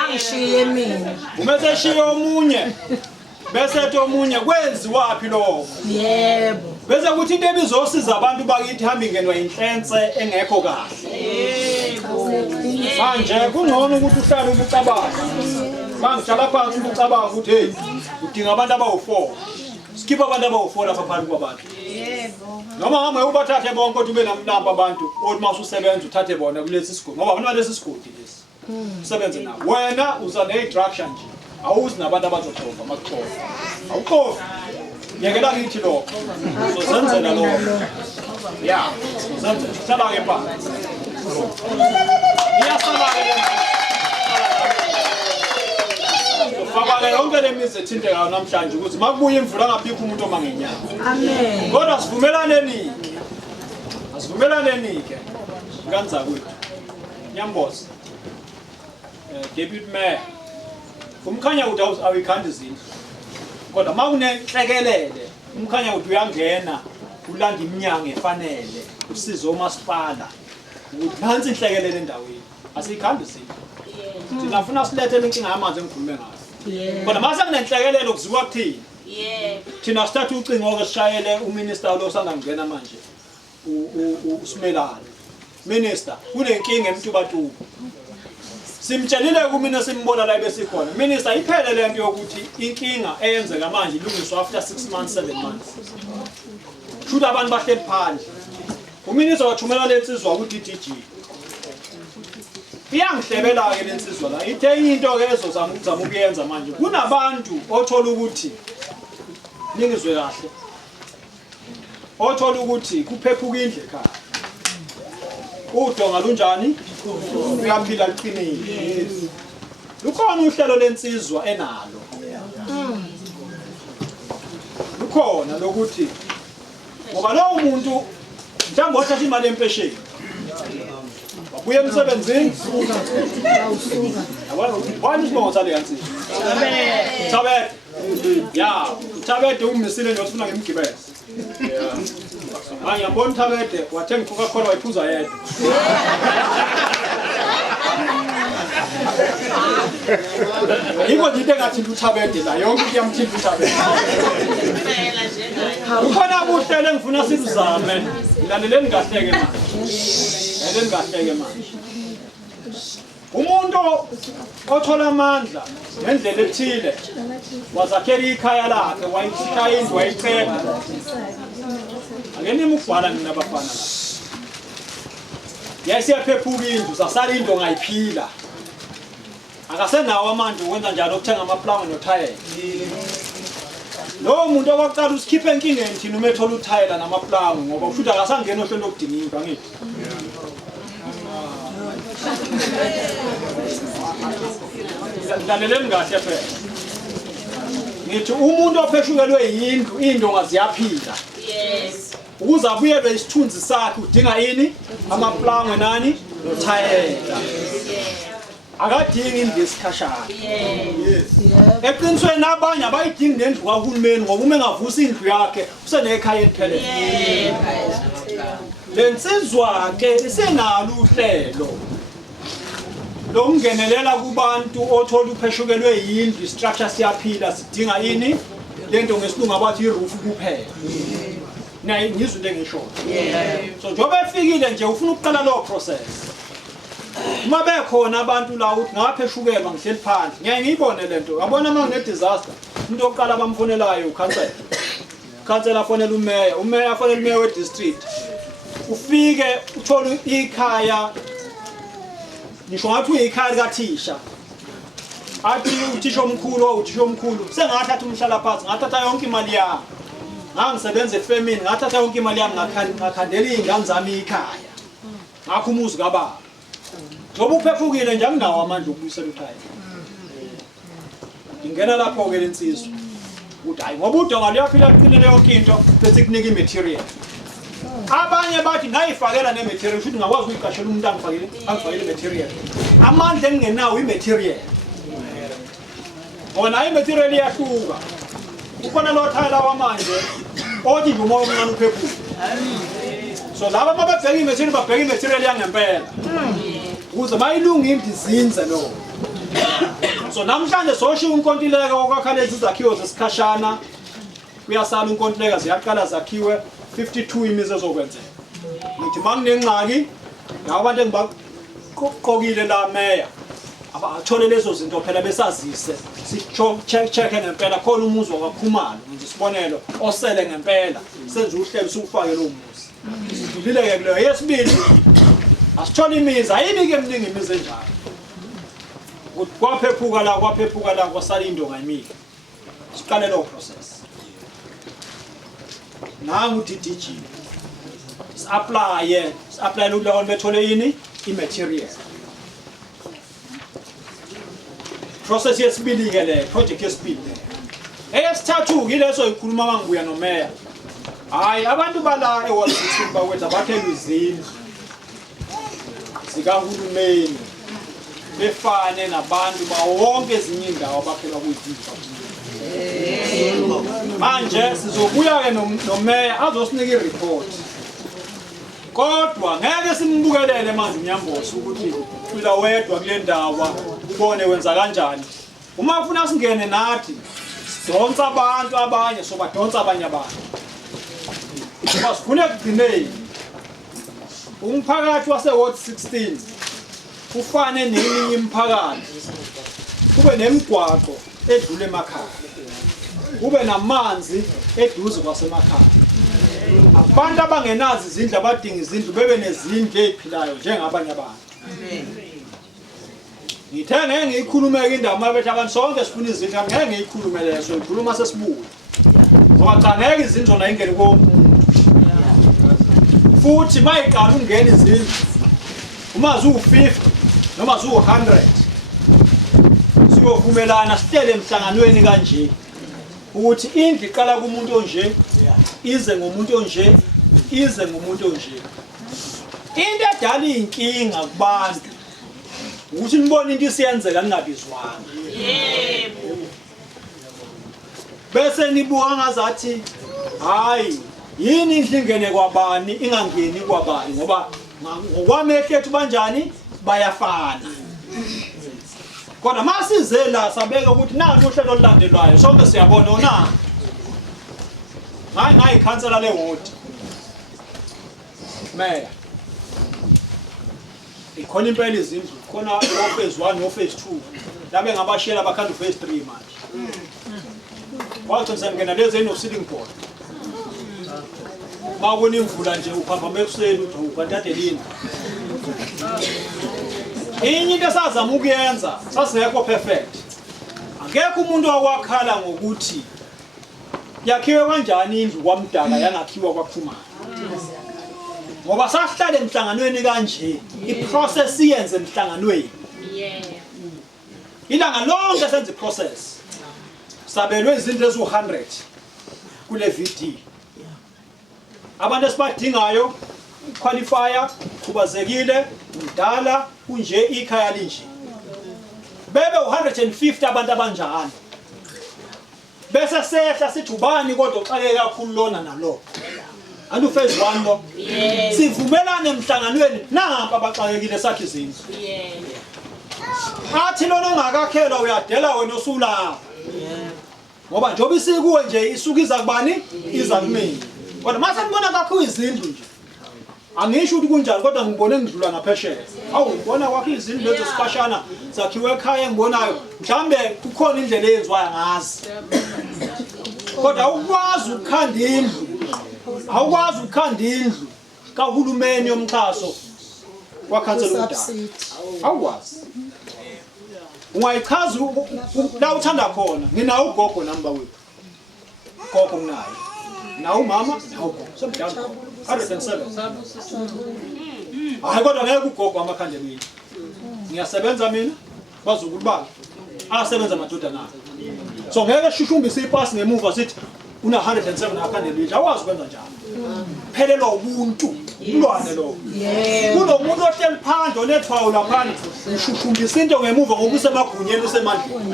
angishiye mina umese shiye omunye bese ethi omunye kwenziwapi lokho yebo bese kuthi into ebizosiza abantu bakithi hamba ingenwa inhlense engekho kahle yebo manje kungcono ukuthi uhlale ubucabanga bangihlala phansi ubucabanga ukuthi hey udinga abantu abawu4 skipha abantu abawu4 lapha phakathi kwabantu yebo noma hamba ubathathe bonke ukuthi ube namlamba abantu othi masusebenza uthathe bona kulesi sigodi ngoba abantwana lesi sigodi lesi usebenze nawo wena uza ne-instruction nje awuzi nabantu abazoxova makuxova awuxovi yekela ngithi lokho uzozenzela lokho ya uzenzela hlala-ke phansi iyasala-ke ufaka-ke yonke le mizi ethintekayo namhlanje ukuthi makubuya imvula angabikho umuntu omangenyanga amen kodwa asivumelaneni-ke kanza kwethu Nyamboza deputy mayor umkhanya ukuthi awikhanda izindlu kodwa makunenhlekelele umkhanya ukuthi uyangena ulanda iminyango efanele usizo umasipala ukuthi nansi inhlekelele endaweni asiyikhanda izindlu thina funa silethele inkinga yamanzi engikhulume ngayo kodwa mase kunenhlekelele kuziwa kuthini thina sithatha ucingo-ke sishayele uminister lo osanda kungena manje uSimelane minister kunenkinga emtubatuba simtshelile kumina simbona la besikhona minister iphele lento yokuthi inkinga eyenzeka manje ilungiswa after 6 months 7 months should abantu bahleli phandle uminister wathumela lensizwa ku DDG iyangihlebela ke lensizwa la ithe into ke ezozama ukuyenza manje kunabantu othola ukuthi ningizwe kahle othola ukuthi kuphephuka indle ekhaya udonga lunjani uyaphila liqinile lukhona uhlelo lensizwa enalo lukhona lokuthi ngoba lo muntu mhlawumbe othatha imali empesheni wabuye emsebenzini wani isibongo sale yansizwa Thabet ya Thabet umisile nje ufuna ngimgibeze Manje ngibona Thabet wathenga Coca-Cola wayiphuza yedwa Yiko nje ngathi uThabet la yonke iyamthinta uThabet Ukhona ubuhlelo engifuna sizame ilaleleni kahle ke manje Eleni kahle manje Umuntu othola amandla ngendlela ethile wazakhela ikhaya lakhe wayichaya indlu wayicela Angeni ukubhala mina bafana la Yasiyaphephuka indlu sasala indlu ngayiphila Akasenawo amandla ukwenza njalo ukuthenga amaplanga nothayela Lo muntu okwaqala usikhiphe enkingeni thina umethola uthayela namaplanga ngoba futhi akasangena ohlelo lokudinga into angithi Ngaleleni kahle phela Ngithi umuntu opheshukelwe yindlu indonga ziyaphila Ukuze abuyelwe isithunzi sakhe udinga yini amaplanga nani nothayela Akadingi indlu esikhashana Eqinisweni abanye abayidingi nendlu kahulumeni ngoba uma engavusa indlu yakhe usenekhaya eliphelele Lensizwa ke isenalo uhlelo Longenelela kubantu othola upheshukelwe yindlu structure siyaphila sidinga yini lento ngesilungu abathi iroof kuphela nayi ngizwe into engisho so njobe efikile nje ufuna ukuqala lo process uma bekhona abantu la uthi ngapheshukelwa ngihleli phandle ngeke ngiyibone lento yabona uma ngine disaster umuntu oqala bamfonelayo ukhansela afonela umeya afonela umeya we district ufike uthola ikhaya Nisho ngathi uyikhaya likathisha athi uthisha omkhulu sengathatha umhlala phansi ngathatha yonke imali yami ngangisebenza efamini ngathatha yonke imali yami ngakhandela izingane zami ekhaya ngakho umuzi kababa ngoba uphephukile nje anginawo amandla okubuyisela ukhaya ingena lapho ke lensizwa uthi hayi ngoba udonga liyaphila liqinile yonke into bese kunika imaterial Abanye bathi ngayifakela nematerial futhi ngakwazi ukuyiqashela umuntu angifakele imaterial amandla engenawo imaterial Ona imaterial iyahluka Ukhona lo thayela wamanje othi nje umoya omncane uphephuka So laba mababheka imaterial babheka imaterial yangempela ukuze bayilunga imdizinze lo So namhlanje sosho unkontileka okwakha lezi zakhiwo zesikhashana kuyasala unkontileka ziyaqala zakhiwe 52 imizi ezokwenzeka ngithi manginengxaki nabantu engibaqokile la meya abathole lezo zinto phela besazise check ngempela khona umuzi wakakhumalo nje sibonelo osele ngempela senze uhlelo sukufake lo muzi sidlulile ke kuleyo yesibili asithola imizi ayibike eminingi imizi enjalo kwaphephuka la kwasala indonga imile siqale lo process Nangu DDG apply lo bethole yini imaterial process yesibili ke le project yesibili eyesithathu kileso ikhuluma mangibuya nomeya hayi abantu bala eWall Street bawetha bakhela izindlu zikahulumeni befane nabantu bawonke ezinye indawo abakhela kuyidinga Manje sizobuya ke nomeya azosinika ireport Kodwa ngeke simbukelele manje unyambosi ukuthi uphila wedwa kule ndawo ubone wenza kanjani Uma ufuna singene nathi sidonsa abantu abanye sobadonsa abanye abantu Basifuna ukugcineni umphakathi wase Ward 16 kufane neminye imiphakathi kube nemigwaqo edlule emakhaya kube namanzi eduze kwasemakhaya abantu abangenazi izindlu abadinga izindlu bebe nezindlu eziphilayo njengabanye abantu ngithe ngeke ngiyikhulumeke indaba bethi abantu sonke sifuna izindlu ngeke ngiyikhulume leso ngikhuluma sesibuya ngoba cha ngeke izindlu zona ingene komuntu futhi mayiqala ungena izindlu uma zu50 noma zu100 siyovumelana sitele emhlanganweni kanje ukuthi indlu iqala kumuntu onje ize ngomuntu onje ize ngomuntu onje into edala inkinga kubantu ukuthi nibone into isiyenzeka ningabizwanga yebo bese nibuka ngazathi hayi yini indlu ingene kwabani ingangeni kwabani ngoba ngokwamehlethu banjani bayafana kodwa masize la sabeka ukuthi nanti uhlelo olulandelwayo sonke siyabona ona hayi ikhansela leward meya ikhona impela izindlu khona phase 1 no phase 2 labe ngabashela abakhanda phase 3 manje wathi ngizangena lezi eno sitting board mawona imvula nje uphamba mekuseni uthi ukantate lini inye into esazama ukuyenza sasingekho perfect angekho umuntu owakhala ngokuthi yakhiwe kanjani indlu kwamdala yangakhiwa kwaphuma ngoba sahlale emhlanganweni kanje iprocess iyenze emhlanganweni ilanga lonke senze iprocess sabelwe izinto ezu100 kule VD abantu esibadingayo qualifier khubazekile umdala kunje ikhaya linje bebe 150 abantu abanjani bese sehla sithi ubani kodwa uxakeke kakhulu lona nalo andu phase 1 lo sivumelane emhlanganweni namba abaxakekile sakhe izindlu athi lona ongakakhelwa uyadela wena osula ngoba njobe isikuwe nje isukiza kubani iza kumina kodwa mase ngibona kakhulu izindlu nje angisho ukuthi kunjani kodwa ngibone ngidlula ngaphesheya awu ngibona kwakho izindlu lezo sipashana zakhiwe ekhaya engibonayo mhlambe kukhona indlela eyenziwayo ngazi kodwa awukwazi ukukhanda indlu awukwazi ukukhanda indlu kahulumeni yomxhaso wakhansela udaba awukwazi ungayichaza la uthanda khona nginawo ugogo number wethu gogo nginayo nawo umama nawo ugogo somdala 107 hayi kodwa ngeke ugogo amakhandela ngiyasebenza mina bazukulu bami asebenza amadoda nami so ngeke shushumbise ipasi ngemuva sithi una 107 akhandela awazi kwenza njalo phelelwa ubuntu umlwane lo kulo muntu ohleli phandle onethwayo laphansi ushushumbisa into ngemuva ngoba usemagunyeni usemandleni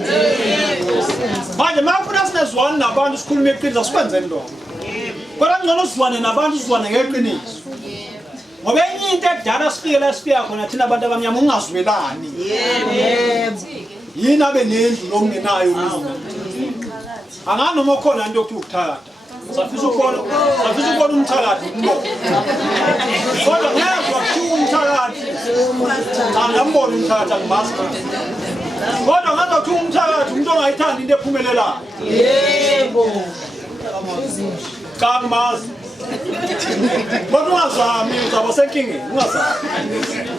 manje mafuna sinezwana nabantu sikhulume iqiniso sikwenzeni lokho kodwa ngcono sizwane nabantu sizwane ngeqiniso ngoba enye into edala sifike la sifika khona thina abantu abamnyama ungazwelani yini abe nendlu longenayo mina anganoma khona into yokuthi ukuthakatha safisa ukubona umthakathi umbona kodwa ngezwa kuthiwa umthakathi angambona umthakathi angimazi kodwa ngathi kuthiwa umthakathi umuntu ongayithandi into ephumelelayo yebo kamazi kodwa ungazami uzaba senkingeni ungazami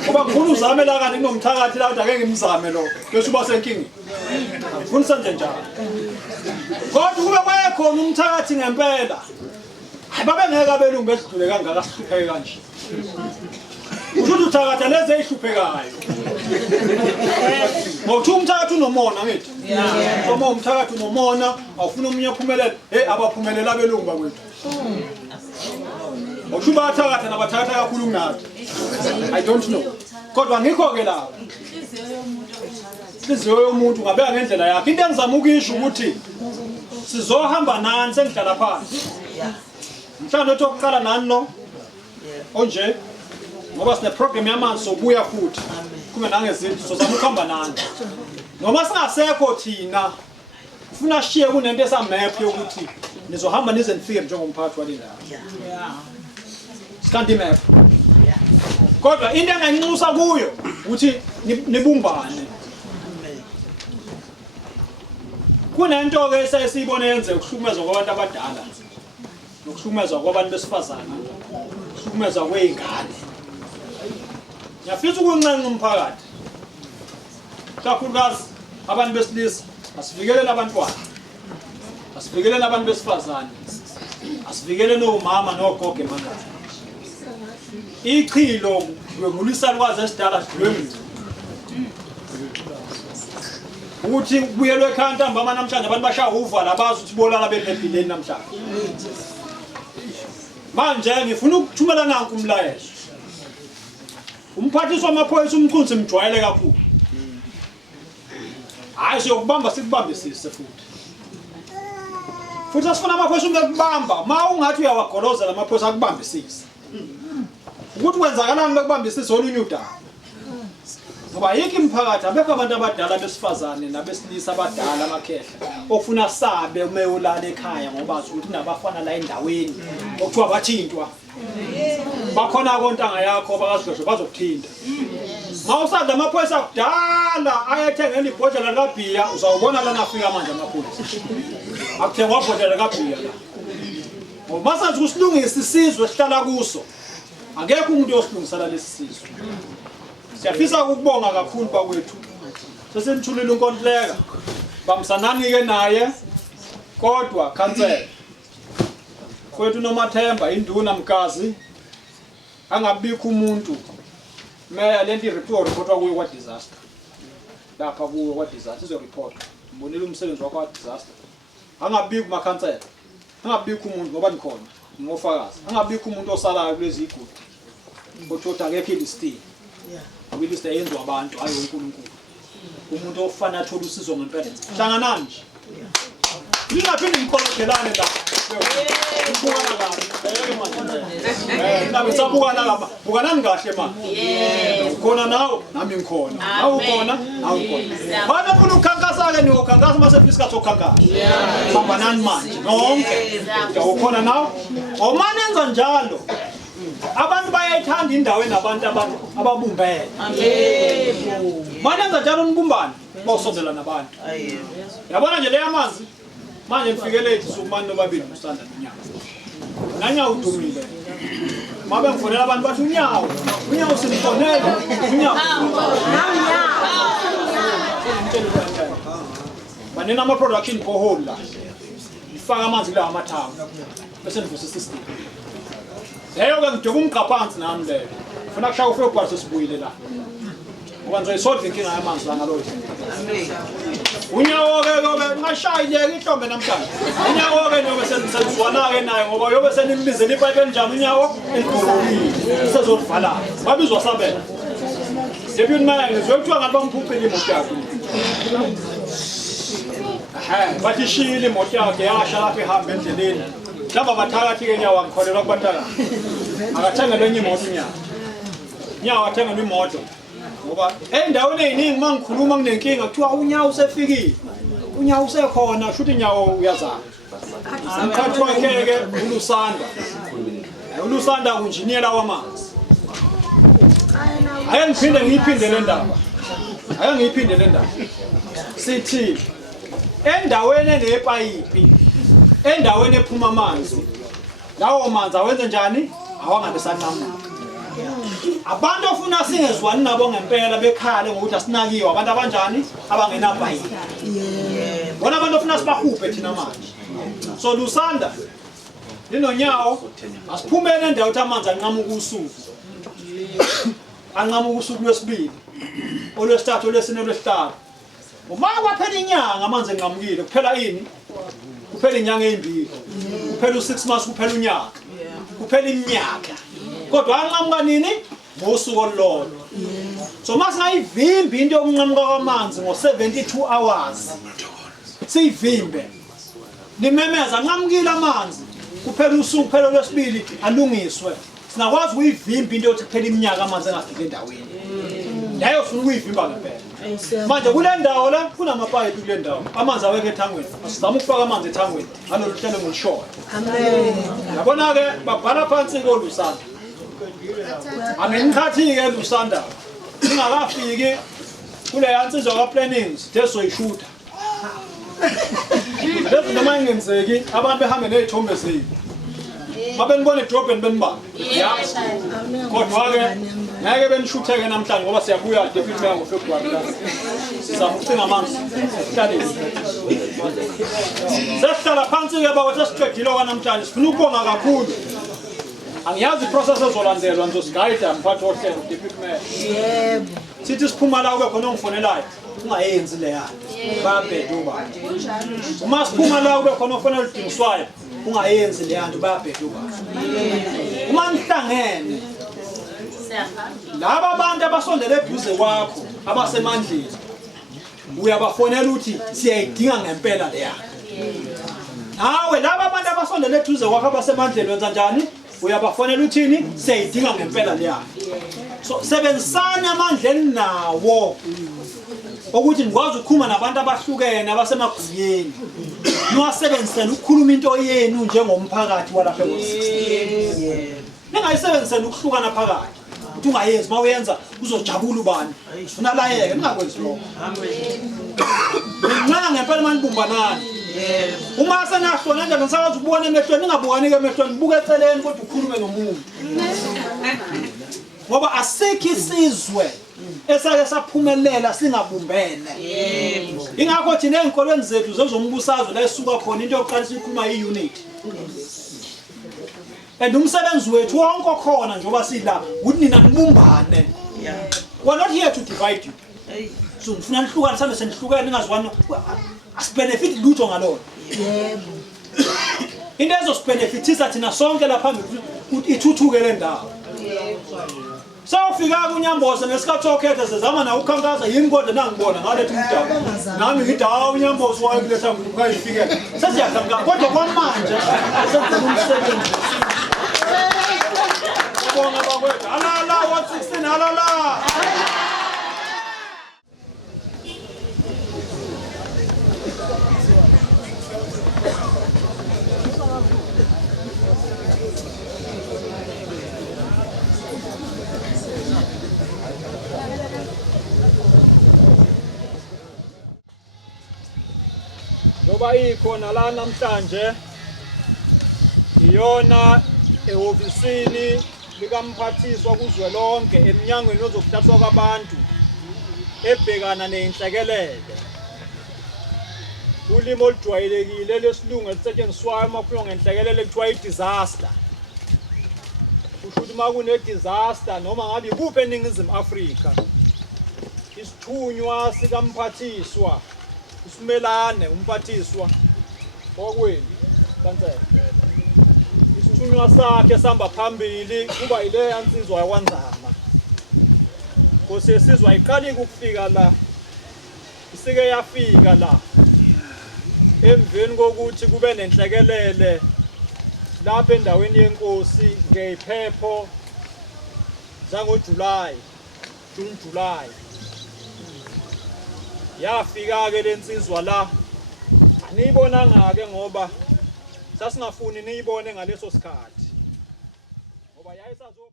kuba kukhulu uzame la kanti kunomthakathi la ngeke ngimzame lo bese uba senkingeni ngifuna senze njalo kodwa kube kwayekhona umthakathi ngempela babe ngeke abelungu besidlule kangaka sihlupheke kanje uthi uthakatha lezi ehluphekayo ngokuthi umthakathi unomona ngithi uma umthakathi unomona awufuna omunye uphumelele abaphumelela abelungu bakwethu ngokuthi bathakatha nabathakatha kakhulu kunathi I don't know kodwa ngikho ke lapho inhliziyo yomuntu ngabeka ngendlela yakhe into engizama ukuyisho ukuthi sizohamba nani sengihlala phansi mhlawumbe uthi oqala nani lo onje ngoba sine program yamanzi sobuya futhi kume nangezinto sizama ukuhamba nani noma singasekho thina ufuna shiye kunento esamap yokuthi nizohamba nize nifike njengomphathi wale ndawo sikanti map kodwa into enganxusa kuyo ukuthi nibumbane. Kunento ke sesibone yenze ukuhlukumezwa kwabantu abadala nokuhlukumezwa kwabantu besifazane ukuhlukumezwa kweingane. Ngiyafisa ukuncenga umphakathi kakhulukazi abantu besilisa asivikelele abantwana, asivikelele abantu besifazane, asivikelele omama nogogo emakhaya. Ichilo ngulusalwazi esidala sidlwengu ukuthi kuyelwe ekhaya ntambama namhlanje abantu bashaya uvala bazi ukuthi bolala bephephileni namhlanje. Manje ngifuna ukuthumela nanku umlayezo. Umphathiswa wamaphoyisa umkhunzi mjwayele kakhulu. Hayi siyokubamba sikubambisise futhi. Futhi asifuna amaphoyisa ukubamba, ma ungathi uyawagolozela amaphoyisa akubambisise. Ukuthi kwenzakalani bekubambisise olunye udaba. Ngoba yiki imphakathi abekho abantu abadala besifazane nabesilisa abadala amakhehla ofuna sabe umeyolala ekhaya ngoba athi ukuthi nabafana la endaweni okuthiwa bathintwa. Bakhona kontanga yakho bakasidosho bazokuthinta. Mawusanda amaphoyisa kudala ayethengela ibhodlela likabhiya uzawubona lana afika manje amaphoyisa. Akuthengwa ibhodlela likabhiya la. Ngoba masathi usilungisa isizwe sihlala kuso. Akekho umuntu osilungisela lesi sizwe. Siyafisa ukubonga kakhulu bakwethu. Sesenithulile unkontileka. Bamsanani ke naye kodwa cancel. Kwethu noMathemba induna mkazi angabikho umuntu meya lenti report kuye kwa disaster. Lapha kuwe kwa disaster izo report. Mbonile umsebenzi wakho wa disaster. Angabikho makhansela. Angabikho umuntu ngoba nikhona ngofakazi. Angabikho umuntu osalayo kulezi igodi. Bothoda akekho ilistini. Wilista yenziwa abantu ayo uNkulunkulu. Umuntu ofana athola usizo ngempela. Hlanganani nje. Ningaphinde nikholelane la. Ubukana kahle. Ngabe sabukana lapha. Bukanani kahle manje. Yebo. Khona nawe nami ngikhona. Nawe ukhona, nawe ukhona. Bana ufuna ukukhankasa ke niyokhankasa mase fiska sokhankasa. Sambanani manje. Nonke. Ukhona nawe. Omane enza njalo. Abantu bayayithanda indawo enabantu ababumbene. Yebo. Manenza njalo umbumbane bawusondela nabantu. Yebo. Yabona nje le yamanzi manje nifikele ethi sukumani nobabili usanda nyawo. Nanya udumile. Mabe ngifonela abantu bathi unyawo sinifonela unyawo. Banena ama production borehole la. Ifaka amanzi la amathangi. Bese nivusa system. Leyo ke ngijoba umqaphansi nami leyo. Ufuna kushaya ufike ubhalise sibuyile la. Ngoba ngizoyisolve inkinga yamanzi la ngalo. Unyawo ke ngashayile ihlombe namhlanje. Unyawo ke nobe senzizwana ke naye ngoba yobe senimbize ipipe enjani unyawo elibholile. Sezolivala. Babizwa sabela. Deputy Mayor ngizokuthiwa ngathi bamphupile imoto yakhe. Bathi shile imoto yakhe yasha lapha ehamba endleleni. Laba bathakathi ke nyawo ngikholelwa kubathaka. Akathenga lenye imoto unyawo. Nyawo athenga imoto. Ngoba endaweni eziningi mangikhuluma nginenkinga kuthiwa unyawo usefikile. Unyawo usekhona shuthi nyawo uyazana. Umkhathi wakhe ke ulusanda. Ulusanda unjiniyela wamanzi. Ake ngiphinde le ndaba. Sithi endaweni enepayipi, endaweni ephuma amanzi. Lawo manzi awenze njani? Awangabesanqamuka. Abantu ofuna singezwani nabo ngempela bekhale ngokuthi asinakiwe abantu abanjani abangenapayipi. Yebo. Bona abantu ofuna sibahuphe thina manje. So Lusanda linonyawo asiphumene endawo ukuthi amanzi anqamuka usuku. Anqamuka usuku lwesibili. Olwesithathu olwesine olwesihlanu. Uma kwaphela inyanga amanzi enqamukile kuphela ini? Kuphela inyanga ezimbili. Kuphela u6 months kuphela unyaka. Kuphela iminyaka. Kodwa anqamuka nini? Ngosuku olulodwa. So masingayivimbi into yokunqamuka kwamanzi ngo72 hours. Siyivimbe. Nimemeza anqamukile amanzi. Kuphela usuku kuphela lwesibili alungiswe. Sinakwazi ukuyivimba into yokuthi kuphela iminyaka amanzi engafika endaweni. Leyo ufuna ukuyivimba ngempela. Manje kule ndawo la kunamapayipi kule ndawo. Amanzi aweke ethangweni. Asizama ukufaka amanzi ethangweni. Ngalolu hlelo ngolishoya. Amen. Yabona ke babhala phansi koLusanda. Amenikhathi ke Lusanda. singakafiki kule yansizwa ka plannings desoyishuta lezo noma ingenzeki abantu behambe nezithombe zethu mabenibona edrobheni benibamba kodwa ke ngeke benishutheke namhlanje ngoba siyabuya deputy mayor ngoFebruary la sizama ukucinga amanzi sihlale sesihlala phansi ke bakwethu siqedile kwanamhlanje sifuna ukubonga kakhulu angiyazi iprocess ezolandelwa ngizosigayida mphathi wohlelo deputy mayor Yebo. sithi siphuma la kube khona ongifonelayo ungayenzi le yanto bayabheda uba uma siphuma la kube khona ofonela udingiswayo ungayenzi le yanto bayabheda uba uma nihlangene laba abantu abasondele eduze kwakho abasemandleni uyabafonela uthi siyayidinga ngempela le yanto nawe laba abantu abasondele eduze kwakho abasemandleni wenza njani uyabafonela uthini siyayidinga ngempela le yanto so sebenzisana amandleni nawo ukuthi nikwazi ukukhuluma nabantu abahlukene abasemagunyeni niwasebenzisela ukukhuluma into yenu njengomphakathi walapha ngo-16 ningayisebenzisela ukuhlukana phakathi ukuthi ungayenzi uma uyenza uzojabula ubani unalayeke ningakwenzi lokho ngincana ngempela uma nibumbanani uma senahlona njalo nisakwazi ukubona emehlweni ningabukani-ke emehlweni buke eceleni kodwa ukhulume nomuntu ngoba asikho isizwe esake saphumelela singabumbene ingakho thina ey'nkolweni zethu zezombusazwe la esisuka khona into yokuqala siyikhuluma i-unity and umsebenzi wethu wonke okhona njengoba sila ukuthi nina nibumbane we're not here to divide you so nifuna nihlukane sambe senihlukene ningaziwani asibenefit lutho ngalona into ezosibenefithisa thina sonke laphambili ukuthi ithuthuke le ndawo sawufika kuNyamboza ngesikhathi sokhetha sezama na ukukhankasa yini kodwa nangibona ngalethe umdaba nami ngithi hawu uNyamboza wayeletha ngikuyifikela sesiyakhankasa kodwa kwamanje senza umsebenzi ubonga bakwethu alala what 16 alala ngoba ikhona la namhlanje iyona ehofisini likamphathiswa kuzwelonke eminyangweni wezokuthathwa kwabantu ebhekana nenhlekelele ulimo olujwayelekile lesilungu elisetshenziswayo uma kukhulunywa ngenhlekelele kuthiwa i-disaster kusho ukuthi uma kune-disaster noma ngabe ikuphi eNingizimu Afrika isithunywa sikamphathiswa usimelane umphathiswa okwenu kansela isithunywa sakhe sihamba phambili kuba ile yansizwa yakwanzama Nkosi yesizwe ayiqali ukufika la isike yafika la emveni kokuthi kube nenhlekelele lapha endaweni yenkosi ngephepho zangoJuly June July yafika ke lensizwa la aniyibonanga ke ngoba sasingafuni niyibone ngaleso sikhathi ngoba yayisazo